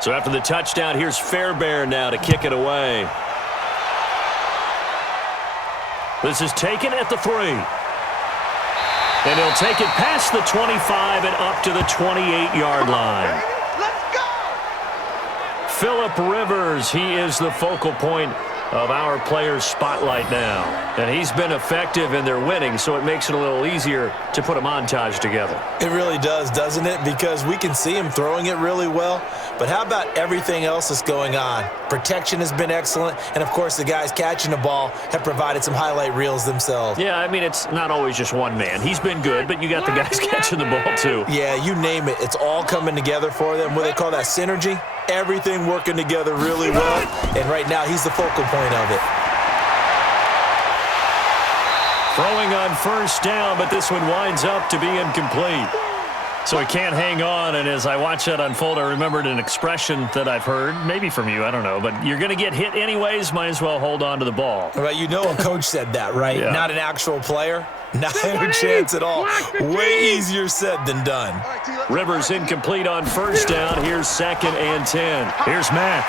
So after the touchdown, here's Fairbairn now to kick it away. This is taken at the 3. And he'll take it past the 25 and up to the 28-yard line. Let's go! Phillip Rivers, he is the focal point of our players' spotlight now. And he's been effective in their winning, so it makes it a little easier to put a montage together. It really does, doesn't it? Because we can see him throwing it really well. But how about everything else that's going on? Protection has been excellent. And, of course, the guys catching the ball have provided some highlight reels themselves. Yeah, I mean, it's not always just one man. He's been good, but you got the guys catching the ball, too. Yeah, you name it. It's all coming together for them. What they call that synergy. Everything working together really well. And right now, he's the focal point of it. Throwing on 1st down, but this one winds up to be incomplete. So he can't hang on, and as I watch that unfold, I remembered an expression that I've heard, maybe from you, I don't know, but you're going to get hit anyways, might as well hold on to the ball. Right, you know a coach said that, right? Yeah. Not an actual player. Not a chance at all. Way easier said than done. Rivers incomplete on 1st down. Here's 2nd and 10. Here's Mack.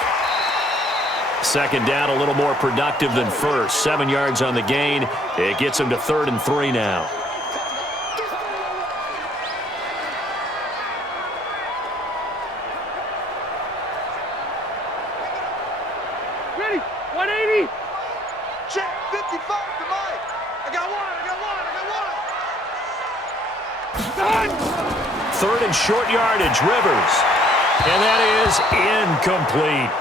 2nd down, a little more productive than 1st. 7 yards on the gain. It gets him to 3rd and 3 now. Ready? 180. Check 55 to Mike. I got one. 3rd and short yardage, Rivers. And that is incomplete.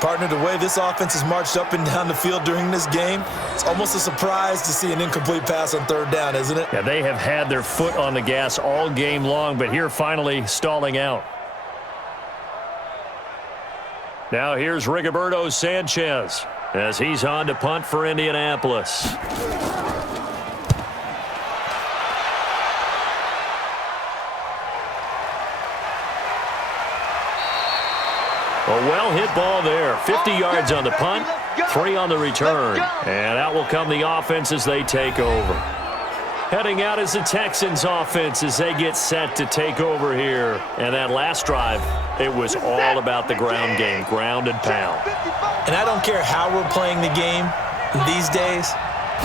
Partner, the way this offense has marched up and down the field during this game, it's almost a surprise to see an incomplete pass on 3rd down, isn't it? Yeah, they have had their foot on the gas all game long, but here finally stalling out. Now here's Rigoberto Sanchez as he's on to punt for Indianapolis. A well-hit ball there. 50 yards on the punt, 3 on the return. And out will come the offense as they take over. Heading out is the Texans offense as they get set to take over here. And that last drive, it was all about the ground game, ground and pound. And I don't care how we're playing the game these days,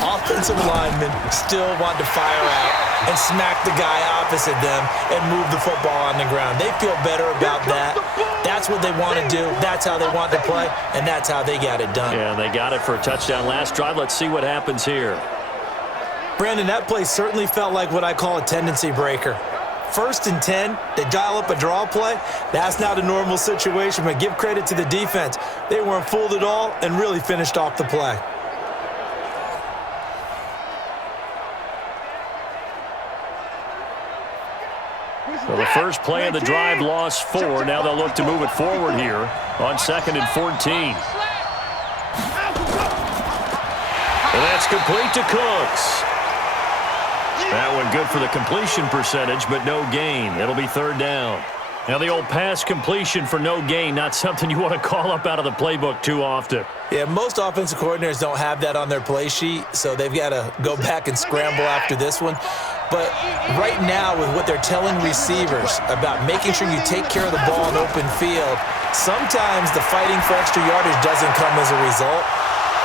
offensive linemen still want to fire out and smack the guy opposite them and move the football on the ground. They feel better about that. That's what they want to do. That's how they want to play, and that's how they got it done. Yeah, they got it for a touchdown last drive. Let's see what happens here. Brandon, that play certainly felt like what I call a tendency breaker. 1st and 10, they dial up a draw play. That's not a normal situation, but give credit to the defense. They weren't fooled at all and really finished off the play. Well, the first play of the drive lost 4. Now they'll look to move it forward here on 2nd and 14. And that's complete to Cooks. That one good for the completion percentage, but no gain. It'll be 3rd down. Now the old pass completion for no gain, not something you want to call up out of the playbook too often. Yeah, most offensive coordinators don't have that on their play sheet, so they've got to go back and scramble after this one. But right now, with what they're telling receivers about making sure you take care of the ball in open field, sometimes the fighting for extra yardage doesn't come as a result.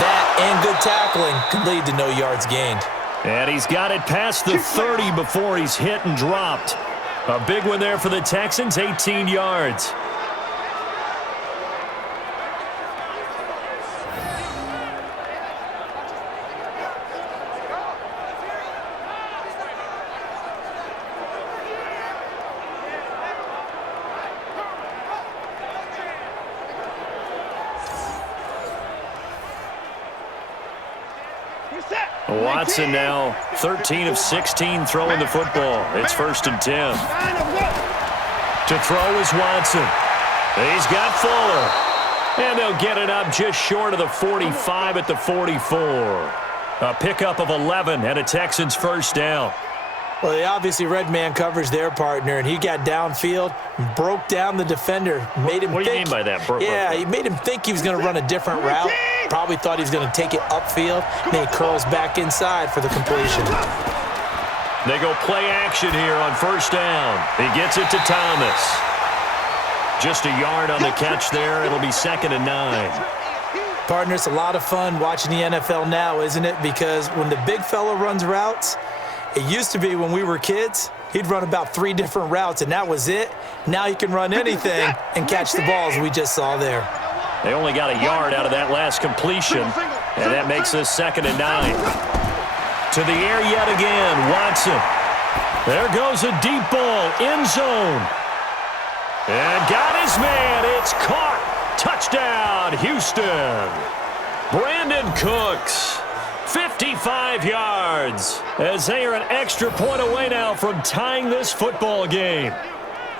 That and good tackling can lead to no yards gained. And he's got it past the 30 before he's hit and dropped. A big one there for the Texans, 18 yards. Watson now 13 of 16 throwing the football. It's 1st and 10. To throw is Watson. He's got Fuller. And they'll get it up just short of the 45 at the 44. A pickup of 11 and a Texans 1st down. Well, they obviously red man coverage their partner, and he got downfield, broke down the defender, made him think. What do you mean by that? Yeah, he made him think he was going to run a different route. Probably thought he was going to take it upfield. Then he curls back inside for the completion. They go play action here on 1st down. He gets it to Thomas. Just a yard on the catch there. It'll be 2nd and 9. Partner, it's a lot of fun watching the NFL now, isn't it? Because when the big fella runs routes, it used to be when we were kids, he'd run about 3 different routes, and that was it. Now he can run anything and catch the balls we just saw there. They only got a yard out of that last completion, and that makes this 2nd and 9. To the air yet again, Watson. There goes a deep ball, end zone. And got his man. It's caught. Touchdown, Houston. Brandon Cooks. 55 yards as they are an extra point away now from tying this football game.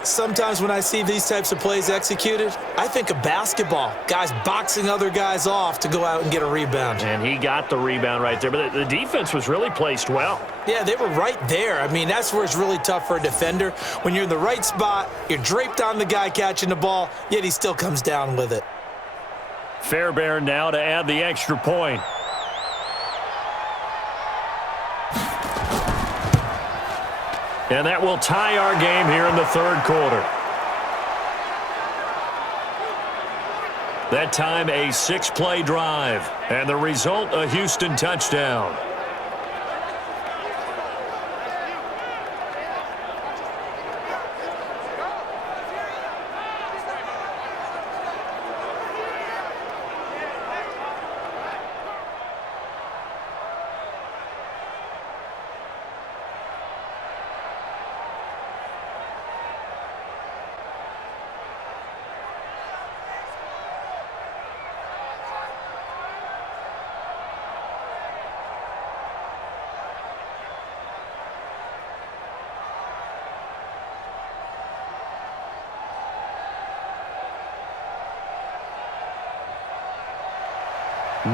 Sometimes when I see these types of plays executed, I think of basketball. Guys boxing other guys off to go out and get a rebound. And he got the rebound right there, but the defense was really placed well. Yeah, they were right there. I mean, that's where it's really tough for a defender. When you're in the right spot, you're draped on the guy catching the ball, yet he still comes down with it. Fairbairn now to add the extra point. And that will tie our game here in the 3rd quarter. That time a 6-play drive. And the result, a Houston touchdown.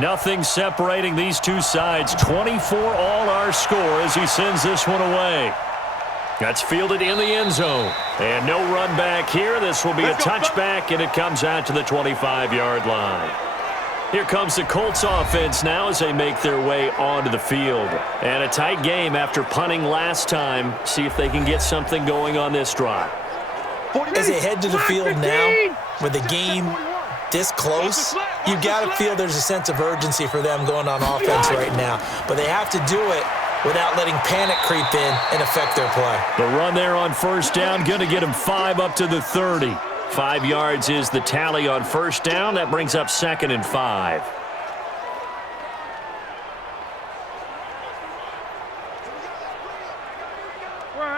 Nothing separating these two sides. 24 all our score as he sends this one away. That's fielded in the end zone. And no run back here. This will be a touchback, and it comes out to the 25-yard line. Here comes the Colts offense now as they make their way onto the field. And a tight game after punting last time. See if they can get something going on this drive. As they head to the field now, with the game this close, you've got to feel there's a sense of urgency for them going on offense right now. But they have to do it without letting panic creep in and affect their play. The run there on first down, going to get him 5 up to the 30. 5 yards is the tally on first down. That brings up 2nd and 5.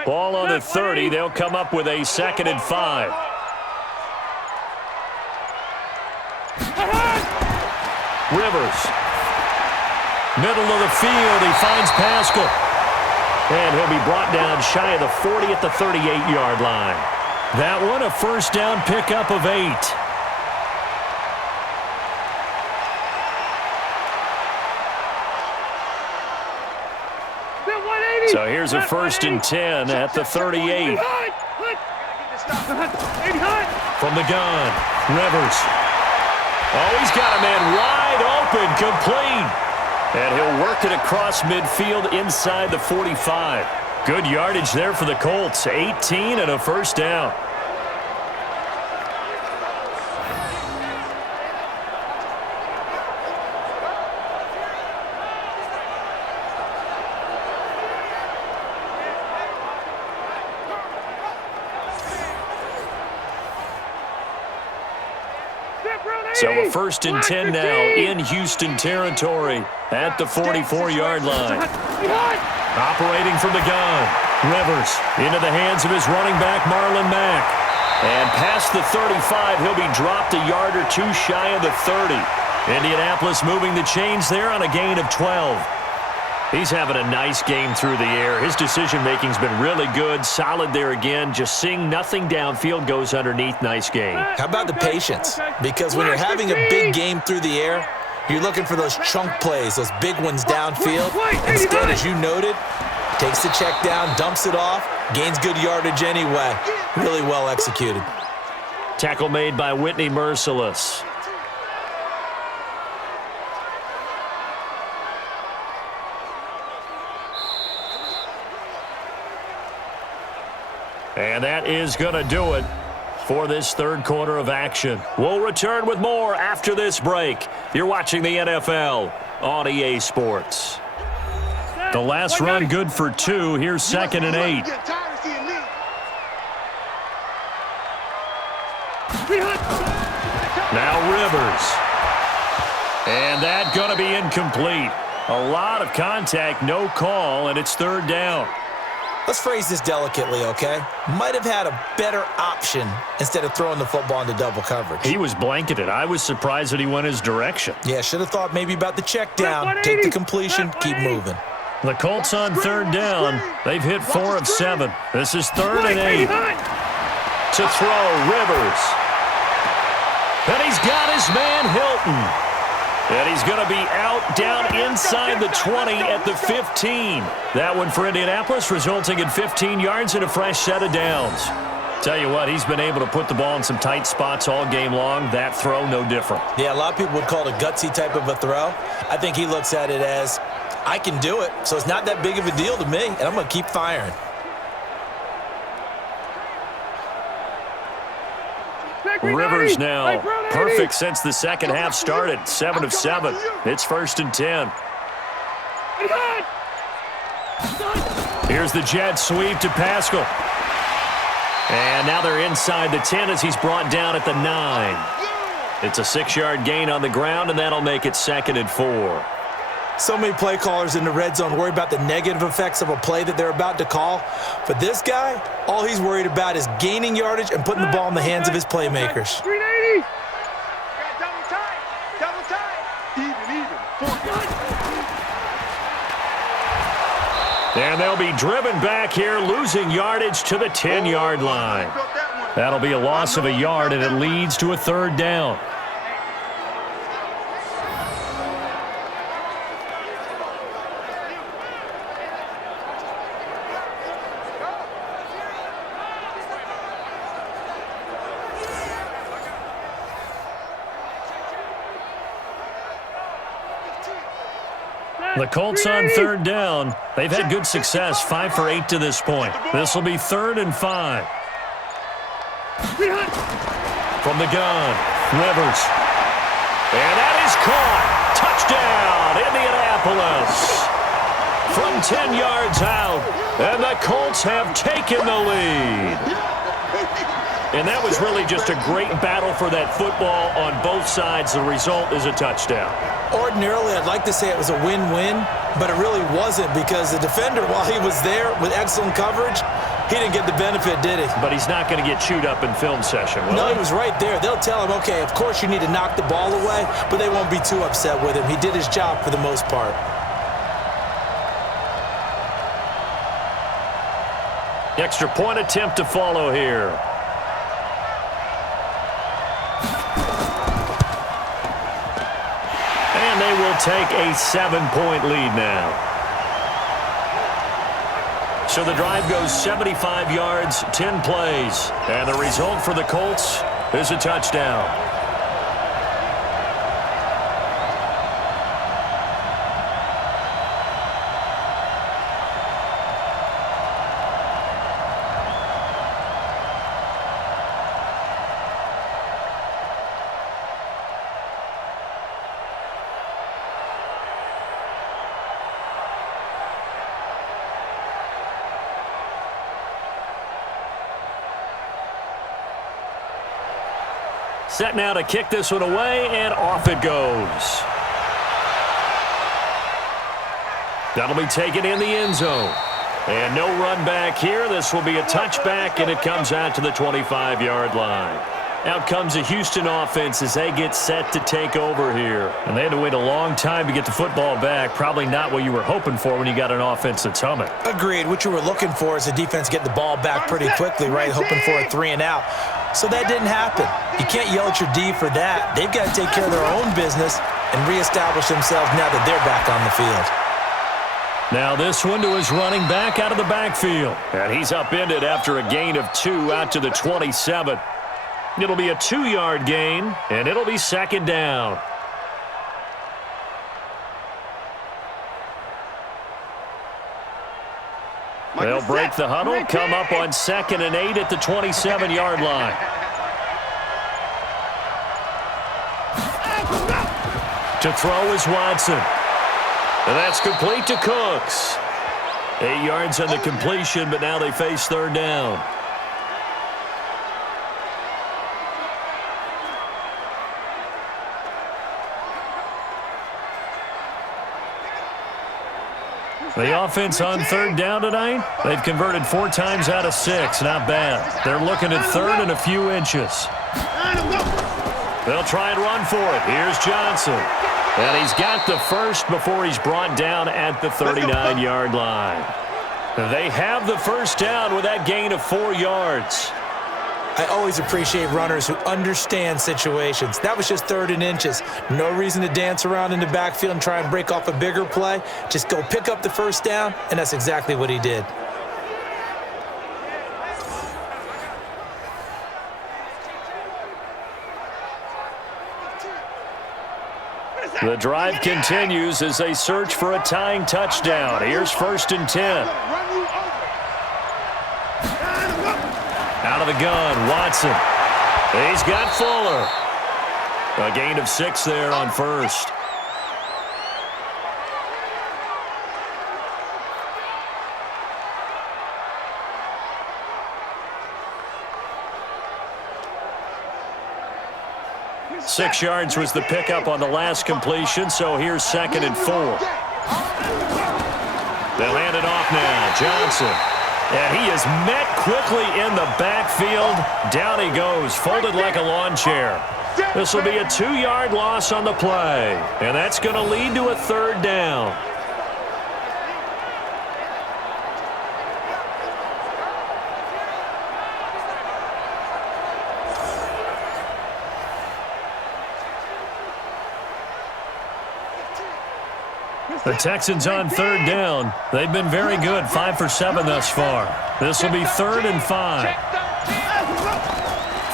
Ball on the 30. They'll come up with a 2nd and 5. Rivers. Middle of the field. He finds Pascal. And he'll be brought down shy of the 40 at the 38-yard line. That one a first down pickup of 8. So here's a 1st and 10 at the 38. From the gun, Rivers. Oh, he's got a man wide open, complete. And he'll work it across midfield inside the 45. Good yardage there for the Colts. 18 and a first down. So a 1st and 10 now in Houston territory at the 44-yard line. Operating from the gun. Rivers into the hands of his running back, Marlon Mack. And past the 35, he'll be dropped a yard or two shy of the 30. Indianapolis moving the chains there on a gain of 12. He's having a nice game through the air. His decision-making's been really good. Solid there again. Just seeing nothing downfield goes underneath. Nice game. How about the patience? Because when you're having a big game through the air, you're looking for those chunk plays, those big ones downfield. Instead, as you noted, takes the check down, dumps it off, gains good yardage anyway. Really well executed. Tackle made by Whitney Merciless. And that is going to do it for this third quarter of action. We'll return with more after this break. You're watching the NFL on EA Sports. The last run good for 2. Here's 2nd and 8. Now Rivers. And that going to be incomplete. A lot of contact, no call, and it's 3rd down. Let's phrase this delicately, okay? Might have had a better option instead of throwing the football into double coverage. He was blanketed. I was surprised that he went his direction. Yeah, should have thought maybe about the check down, take the completion, keep moving. The Colts on 3rd down. They've hit 4 of 7. This is 3rd and 8. To throw, Rivers. And he's got his man Hilton. And he's going to be out down inside the 20 at the 15. That one for Indianapolis, resulting in 15 yards and a fresh set of downs. Tell you what, he's been able to put the ball in some tight spots all game long. That throw, no different. Yeah, a lot of people would call it a gutsy type of a throw. I think he looks at it as, I can do it, so it's not that big of a deal to me, and I'm going to keep firing. Rivers now, perfect since the second half started. 7 of 7. It's 1st and 10. Here's the jet sweep to Pascal. And now they're inside the 10 as he's brought down at the 9. It's a 6-yard gain on the ground, and that'll make it 2nd and 4. So many play callers in the red zone worry about the negative effects of a play that they're about to call. But this guy, all he's worried about is gaining yardage and putting the ball in the hands of his playmakers. 380. Double time. Even. And they'll be driven back here, losing yardage to the 10-yard line. That'll be a loss of a yard, and it leads to a 3rd down. The Colts on third down. They've had good success, 5 for 8 to this point. This will be 3rd and 5. From the gun, Rivers. And that is caught. Touchdown, Indianapolis. From 10 yards out, and the Colts have taken the lead. And that was really just a great battle for that football on both sides. The result is a touchdown. Ordinarily, I'd like to say it was a win-win, but it really wasn't because the defender, while he was there with excellent coverage, he didn't get the benefit, did he? But he's not going to get chewed up in film session, will No, he? he was right there. They'll tell him, okay, of course you need to knock the ball away, but they won't be too upset with him. He did his job for the most part. Extra point attempt to follow here. And they will take a 7-point lead now. So the drive goes 75 yards, 10 plays. And the result for the Colts is a touchdown. Set now to kick this one away, and off it goes. That'll be taken in the end zone. And no run back here. This will be a touchback, and it comes out to the 25-yard line. Out comes the Houston offense as they get set to take over here. And they had to wait a long time to get the football back. Probably not what you were hoping for when you got an offense that's humming. Agreed. What you were looking for is the defense getting the ball back pretty quickly, right? Hoping for a 3-and-out. So that didn't happen. You can't yell at your D for that. They've got to take care of their own business and reestablish themselves now that they're back on the field. Now this one to his running back out of the backfield. And he's upended after a gain of 2 out to the 27. It'll be a 2-yard gain, and it'll be 2nd down. They'll break the huddle, come up on 2nd and 8 at the 27-yard line. To throw is Watson. And that's complete to Cooks. 8 yards on the completion, but now they face 3rd down. The offense on 3rd down tonight, they've converted 4 times out of 6. Not bad. They're looking at 3rd and a few inches. They'll try and run for it. Here's Johnson. And he's got the first before he's brought down at the 39-yard line. They have the first down with that gain of 4 yards. I always appreciate runners who understand situations. That was just 3rd and inches. No reason to dance around in the backfield and try and break off a bigger play. Just go pick up the first down, and that's exactly what he did. The drive continues as they search for a tying touchdown. Here's 1st and 10. Out of the gun, Watson. He's got Fuller. A gain of 6 there on 1st. Six yards was the pickup on the last completion, so here's 2nd and 4. They'll hand it off now. Johnson. And he is met quickly in the backfield. Down he goes, folded like a lawn chair. This will be a 2-yard loss on the play, and that's going to lead to a 3rd down. The Texans on 3rd down. They've been very good, 5 for 7 thus far. This will be 3rd and 5.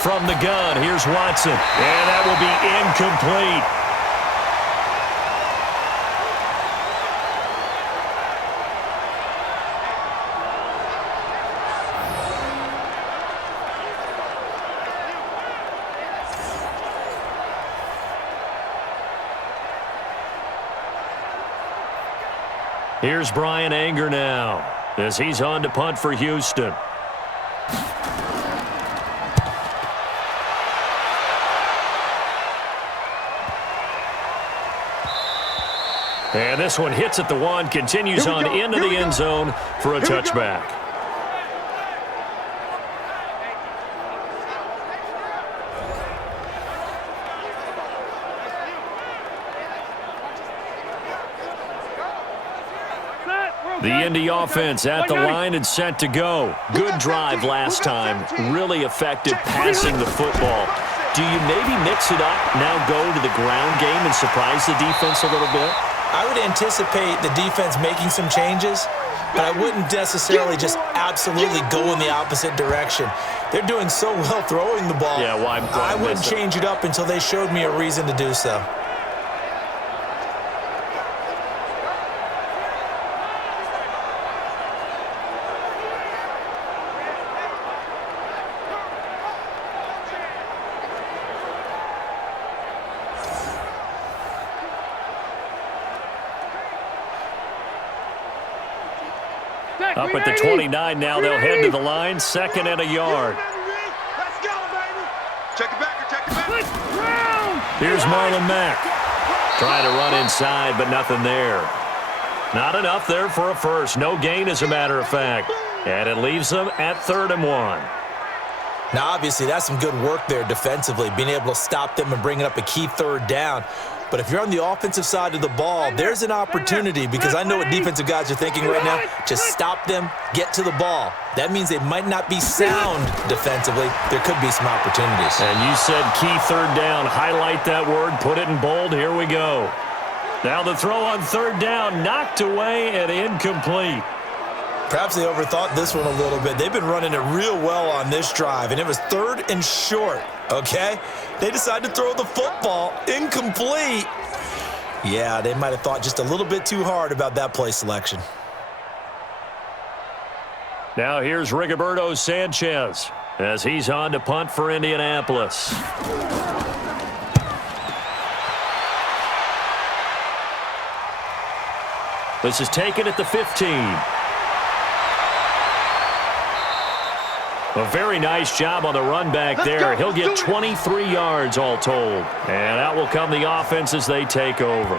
From the gun, here's Watson. And that will be incomplete. Here's Brian Anger now as he's on to punt for Houston. And this one hits at the 1, continues on into the end zone for a touchback. The Indy offense at the line and set to go. Good drive last time. Really effective passing the football. Do you maybe mix it up, now go to the ground game and surprise the defense a little bit? I would anticipate the defense making some changes, but I wouldn't necessarily just absolutely go in the opposite direction. They're doing so well throwing the ball. Yeah, well, I wouldn't change it up until they showed me a reason to do so. Up at the 29 now, they'll head to the line, 2nd and a yard. Let's go, baby. Check it back, check it back. Here's Marlon Mack. Trying to run inside, but nothing there. Not enough there for a first. No gain, as a matter of fact. And it leaves them at 3rd and 1. Now, obviously, that's some good work there defensively, being able to stop them and bringing up a key 3rd down. But if you're on the offensive side of the ball, there's an opportunity, because I know what defensive guys are thinking right now. Just stop them, get to the ball. That means they might not be sound defensively. There could be some opportunities. And you said key 3rd down. Highlight that word, put it in bold. Here we go. Now the throw on 3rd down, knocked away and incomplete. Perhaps they overthought this one a little bit. They've been running it real well on this drive, and it was 3rd and short, okay? They decided to throw the football incomplete. Yeah, they might have thought just a little bit too hard about that play selection. Now here's Rigoberto Sanchez as he's on to punt for Indianapolis. This is taken at the 15. A very nice job on the run back there. He'll get 23 yards all told. And out will come the offense as they take over.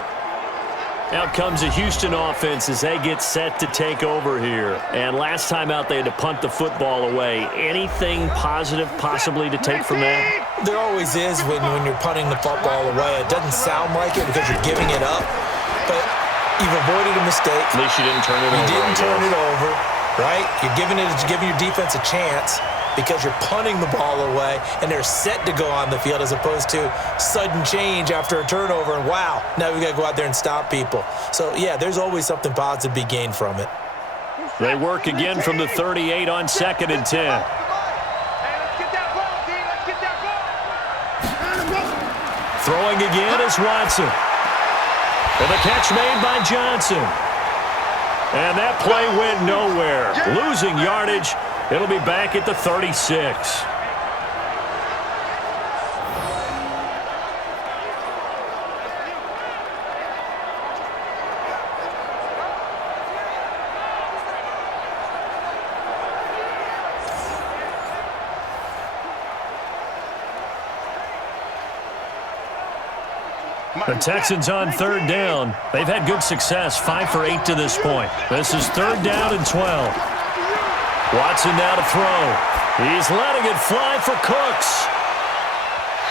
Out comes the Houston offense as they get set to take over here. And last time out, they had to punt the football away. Anything positive possibly to take from that? There always is when you're punting the football away. It doesn't sound like it because you're giving it up. But you've avoided a mistake. At least you didn't turn it over. You didn't turn it over. Right? You're giving your defense a chance because you're punting the ball away and they're set to go on the field, as opposed to sudden change after a turnover and wow, now we got to go out there and stop people. So yeah, there's always something positive to be gained from it. They work again from the 38 on 2nd and 10. Throwing again is Watson. And the catch made by Johnson. And that play went nowhere. Losing yardage. It'll be back at the 36. The Texans on 3rd down. They've had good success, 5 for 8 to this point. This is 3rd down and 12. Watson now to throw. He's letting it fly for Cooks.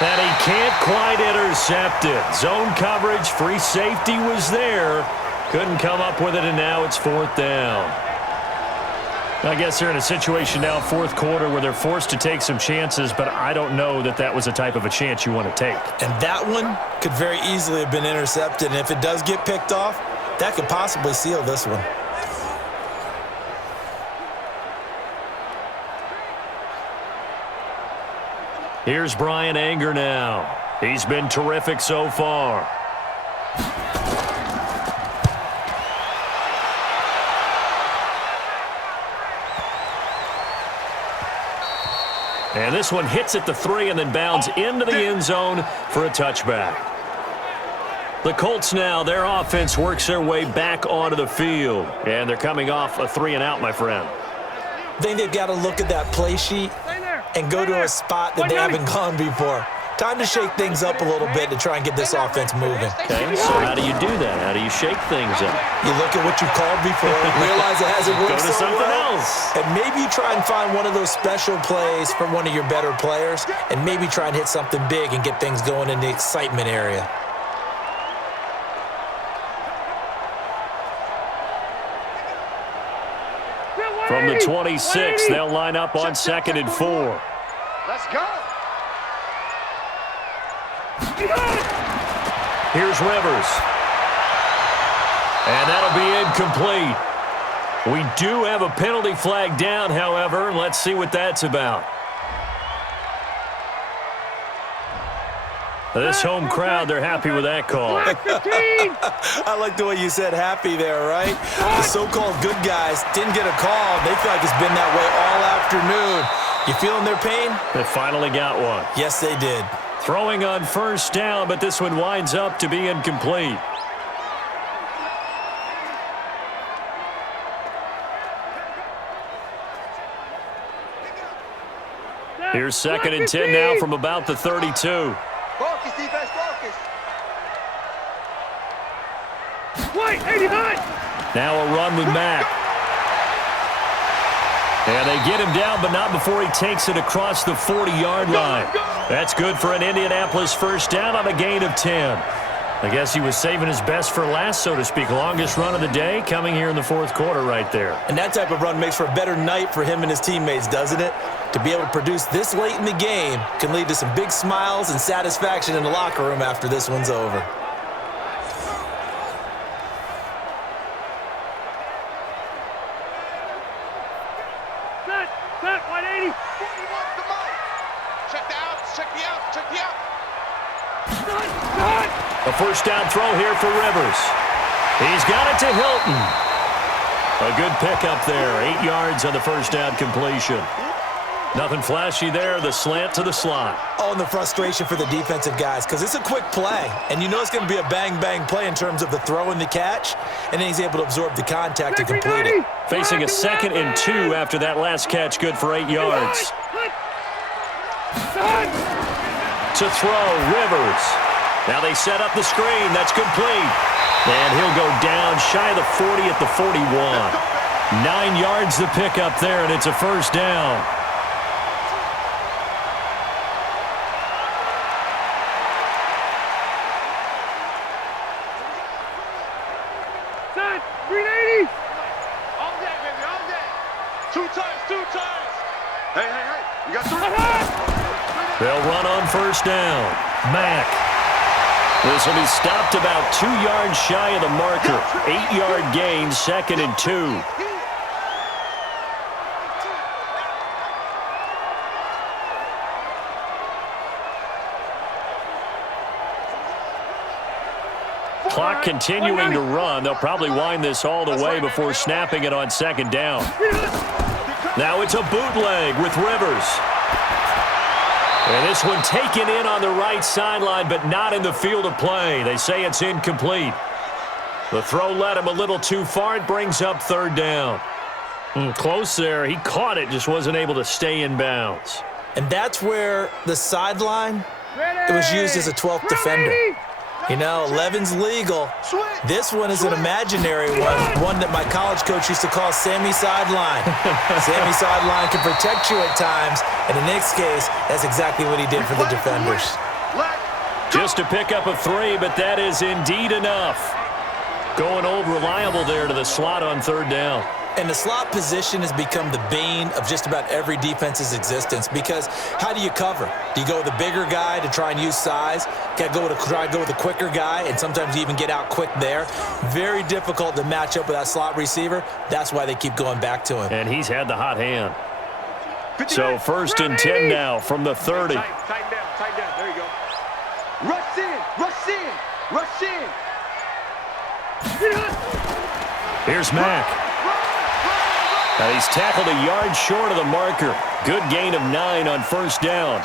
And he can't quite intercept it. Zone coverage, free safety was there. Couldn't come up with it, and now it's 4th down. I guess they're in a situation now, 4th quarter, where they're forced to take some chances, but I don't know that that was the type of a chance you want to take. And that one could very easily have been intercepted, and if it does get picked off, that could possibly seal this one. Here's Brian Anger now. He's been terrific so far. And this one hits at the 3 and then bounds into the end zone for a touchback. The Colts now, their offense works their way back onto the field. And they're coming off a 3-and-out, my friend. I think they've got to look at that play sheet and go to a spot that they haven't gone before. Time to shake things up a little bit to try and get this offense moving. Okay, so how do you do that? How do you shake things up? You look at what you called before, realize it hasn't worked Go to so something well, else. and maybe you try and find one of those special plays from one of your better players, and maybe try and hit something big and get things going in the excitement area. From the 26, they'll line up on 2nd and 4. Let's go. Here's Rivers. And that'll be incomplete. We do have a penalty flag down, however. Let's see what that's about. This home crowd, they're happy with that call. I like the way you said happy there, right? The so-called good guys didn't get a call. They feel like it's been that way all afternoon. You feeling their pain? They finally got one. Yes, they did. Throwing on 1st down, but this one winds up to be incomplete. Here's 2nd and 10 now from about the 32. Focus, defense, focus. Wait, 89. Now a run with Mack. And they get him down, but not before he takes it across the 40-yard line. That's good for an Indianapolis 1st down on a gain of 10. I guess he was saving his best for last, so to speak. Longest run of the day coming here in the 4th quarter right there. And that type of run makes for a better night for him and his teammates, doesn't it? To be able to produce this late in the game can lead to some big smiles and satisfaction in the locker room after this one's over. Set, 180. Check the outs, check the outs, check the outs. A 1st down throw here for Rivers. He's got it to Hilton. A good pickup there. 8 yards on the 1st down completion. Nothing flashy there. The slant to the slot. Oh, and the frustration for the defensive guys, because it's a quick play. And you know it's going to be a bang-bang play in terms of the throw and the catch. And then he's able to absorb the contact to complete it. Facing a 2nd and 2 after that last catch. Good for 8 yards. To throw, Rivers. Now they set up the screen. That's complete. And he'll go down shy of the 40 at the 41. 9 yards to pick up there, and it's a 1st down. Set, 380. All day, baby, all day. 2 times. Hey, you got 3. They'll run on 1st down. Mack. This will be stopped about 2 yards shy of the marker. 8-yard gain, 2nd and 2. Clock continuing to run. They'll probably wind this all the way before snapping it on 2nd down. Now it's a bootleg with Rivers. And this one taken in on the right sideline, but not in the field of play. They say it's incomplete. The throw led him a little too far. It brings up 3rd down. Close there. He caught it, just wasn't able to stay in bounds. And that's where the sideline, it was used as a 12th defender. You know, 11's legal. This one is an imaginary one that my college coach used to call Sammy Sideline. Sammy Sideline can protect you at times, and in Nick's case, that's exactly what he did for the defenders. Just to pick up a 3, but that is indeed enough. Going old reliable there to the slot on 3rd down. And the slot position has become the bane of just about every defense's existence, because how do you cover? Do you go with a bigger guy to try and use size? Try to go with a quicker guy, and sometimes you even get out quick there. Very difficult to match up with that slot receiver. That's why they keep going back to him. And he's had the hot hand. So 1st and 10 now from the 30. Tighten down. There you go. Rush in. Here's Mack. Now he's tackled a yard short of the marker. Good gain of 9 on 1st down.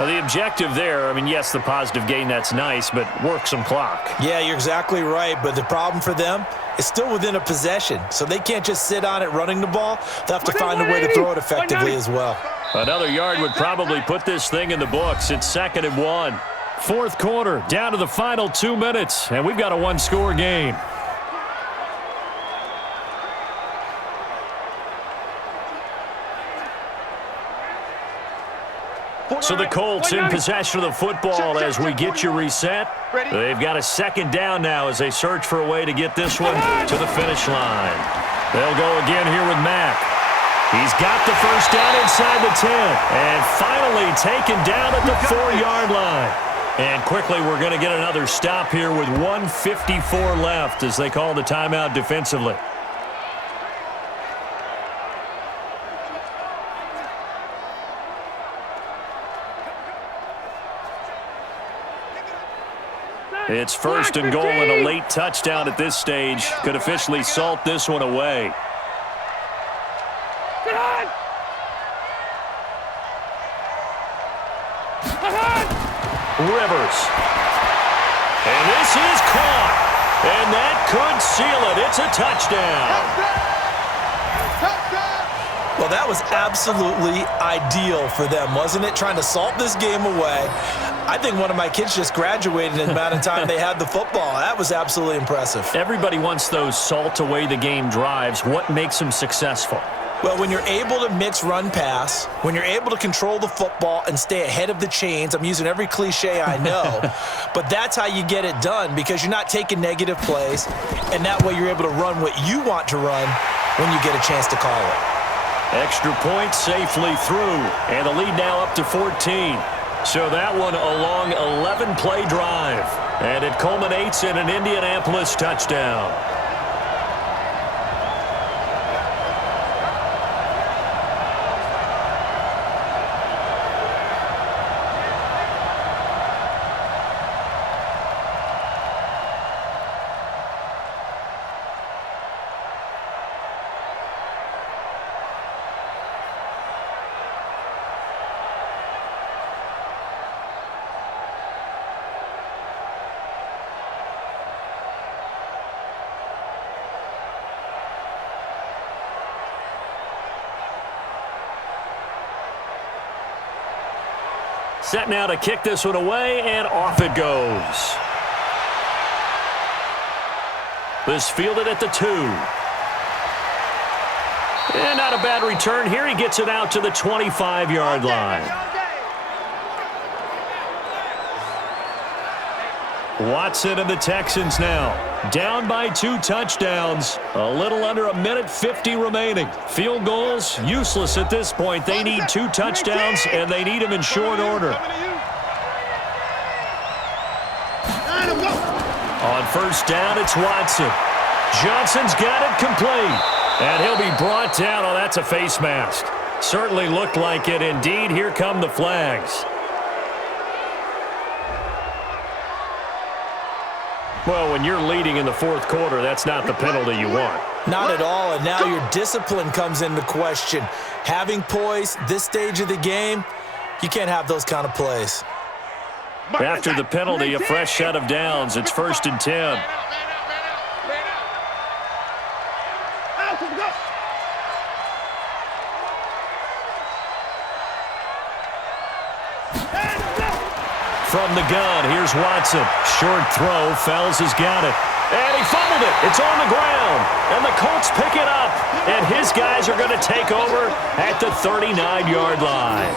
Well, the objective there, I mean, yes, the positive gain, that's nice, but work some clock. Yeah, you're exactly right, but the problem for them is still within a possession, so they can't just sit on it running the ball. They'll have to find a way to throw it effectively as well. Another yard would probably put this thing in the books. It's 2nd and 1. Fourth quarter, down to the final 2 minutes, and we've got a one-score game. So the Colts in possession of the football as we get you reset. They've got a 2nd down now as they search for a way to get this one to the finish line. They'll go again here with Mack. He's got the first down inside the 10 and finally taken down at the 4-yard line. And quickly we're going to get another stop here with 1:54 left as they call the timeout defensively. It's 1st and goal and a late touchdown at this stage. Could officially salt this one away. Rivers. And this is caught. And that could seal it. It's a touchdown. Well, that was absolutely ideal for them, wasn't it? Trying to salt this game away. I think one of my kids just graduated in the amount of time they had the football. That was absolutely impressive. Everybody wants those salt away the game drives. What makes them successful? Well, when you're able to mix run-pass, when you're able to control the football and stay ahead of the chains, I'm using every cliche I know, but that's how you get it done because you're not taking negative plays, and that way you're able to run what you want to run when you get a chance to call it. Extra point safely through, and the lead now up to 14. So that one a long 11-play drive, and it culminates in an Indianapolis touchdown. Set now to kick this one away, and off it goes. This fielded at the 2. And not a bad return here. He gets it out to the 25-yard line. Watson and the Texans now down by 2 touchdowns. A little under 1:50 remaining. Field goals useless at this point. They need 2 touchdowns, and they need them in short order. On first down, it's Watson. Johnson's got it complete. And he'll be brought down. Oh, that's a face mask. Certainly looked like it. Indeed, here come the flags. Well, when you're leading in the fourth quarter, that's not the penalty you want. Not at all, and now your discipline comes into question. Having poise this stage of the game, you can't have those kind of plays. After the penalty, a fresh set of downs. It's 1st and 10. From the gun, here's Watson. Short throw, Fells has got it. And he fumbled it. It's on the ground. And the Colts pick it up. And his guys are going to take over at the 39-yard line.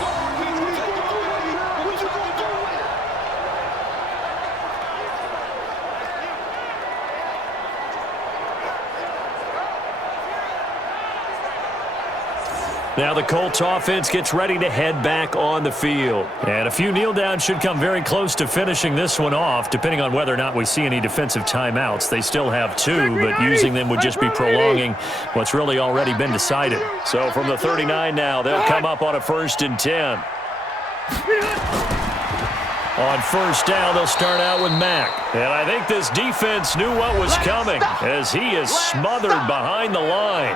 Now the Colts offense gets ready to head back on the field. And a few kneel downs should come very close to finishing this one off, depending on whether or not we see any defensive timeouts. They still have 2, but using them would just be prolonging what's really already been decided. So from the 39 now, they'll come up on a 1st and 10. On first down, they'll start out with Mack. And I think this defense knew what was coming as he is smothered behind the line.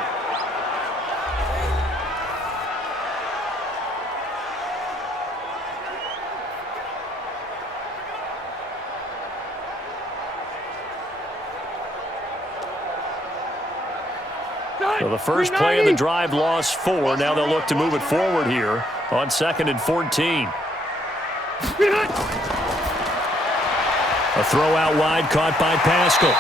So the first play of the drive lost 4. Now they'll look to move it forward here on 2nd and 14. A throw out wide caught by Pascal.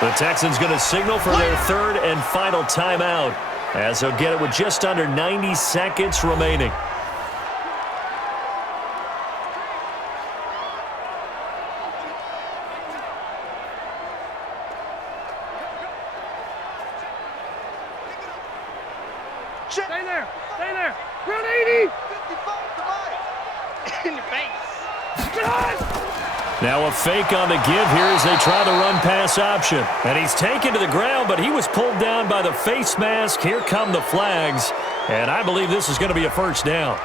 The Texans going to signal for their 3rd and final timeout as they'll get it with just under 90 seconds remaining. Stay there. Stay there. Round 80. In your face. Now a fake on the give here as they try the run-pass option. And he's taken to the ground, but he was pulled down by the face mask. Here come the flags. And I believe this is going to be a first down.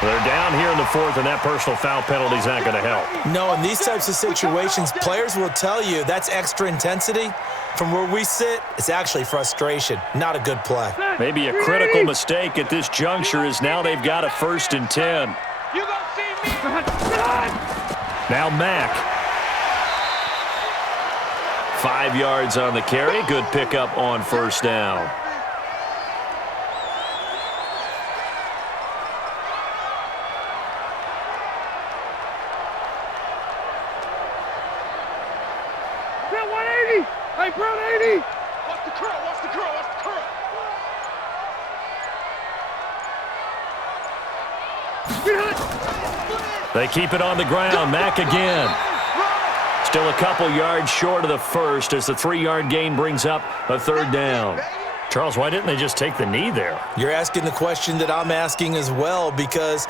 They're down here in the 4th, and that personal foul penalty is not going to help. No, in these types of situations, players will tell you that's extra intensity. From where we sit, it's actually frustration, not a good play. Maybe a critical mistake at this juncture is now they've got a 1st and 10. You gonna see me? Now Mack. 5 yards on the carry. Good pickup on 1st down. Brown 180. Hey, Brown 80. Watch the curl. Watch the curl. Watch the curl. They keep it on the ground. Mack again. Still a couple yards short of the 1st as the 3-yard gain brings up a 3rd down. Charles, why didn't they just take the knee there? You're asking the question that I'm asking as well, because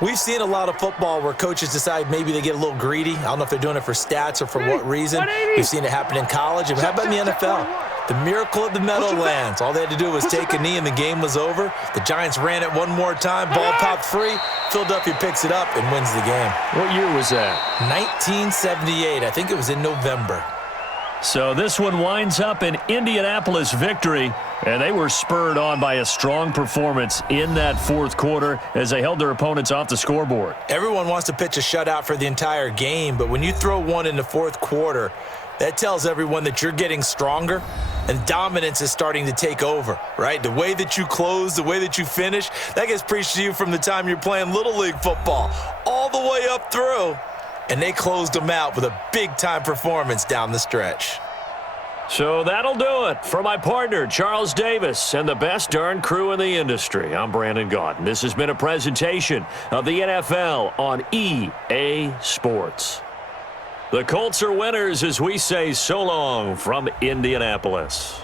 we've seen a lot of football where coaches decide maybe they get a little greedy. I don't know if they're doing it for stats or for what reason. We've seen it happen in college. And how about in the NFL? The miracle of the Meadowlands. All they had to do was take a knee and the game was over. The Giants ran it one more time. Ball popped free. Philadelphia picks it up and wins the game. What year was that? 1978. I think it was in November. So this one winds up an Indianapolis victory, and they were spurred on by a strong performance in that 4th quarter as they held their opponents off the scoreboard. Everyone wants to pitch a shutout for the entire game, but when you throw one in the 4th quarter, that tells everyone that you're getting stronger and dominance is starting to take over, right? The way that you close, the way that you finish, that gets preached to you from the time you're playing Little League football all the way up through. And they closed them out with a big-time performance down the stretch. So that'll do it for my partner, Charles Davis, and the best darn crew in the industry. I'm Brandon Gaudin. This has been a presentation of the NFL on EA Sports. The Colts are winners as we say so long from Indianapolis.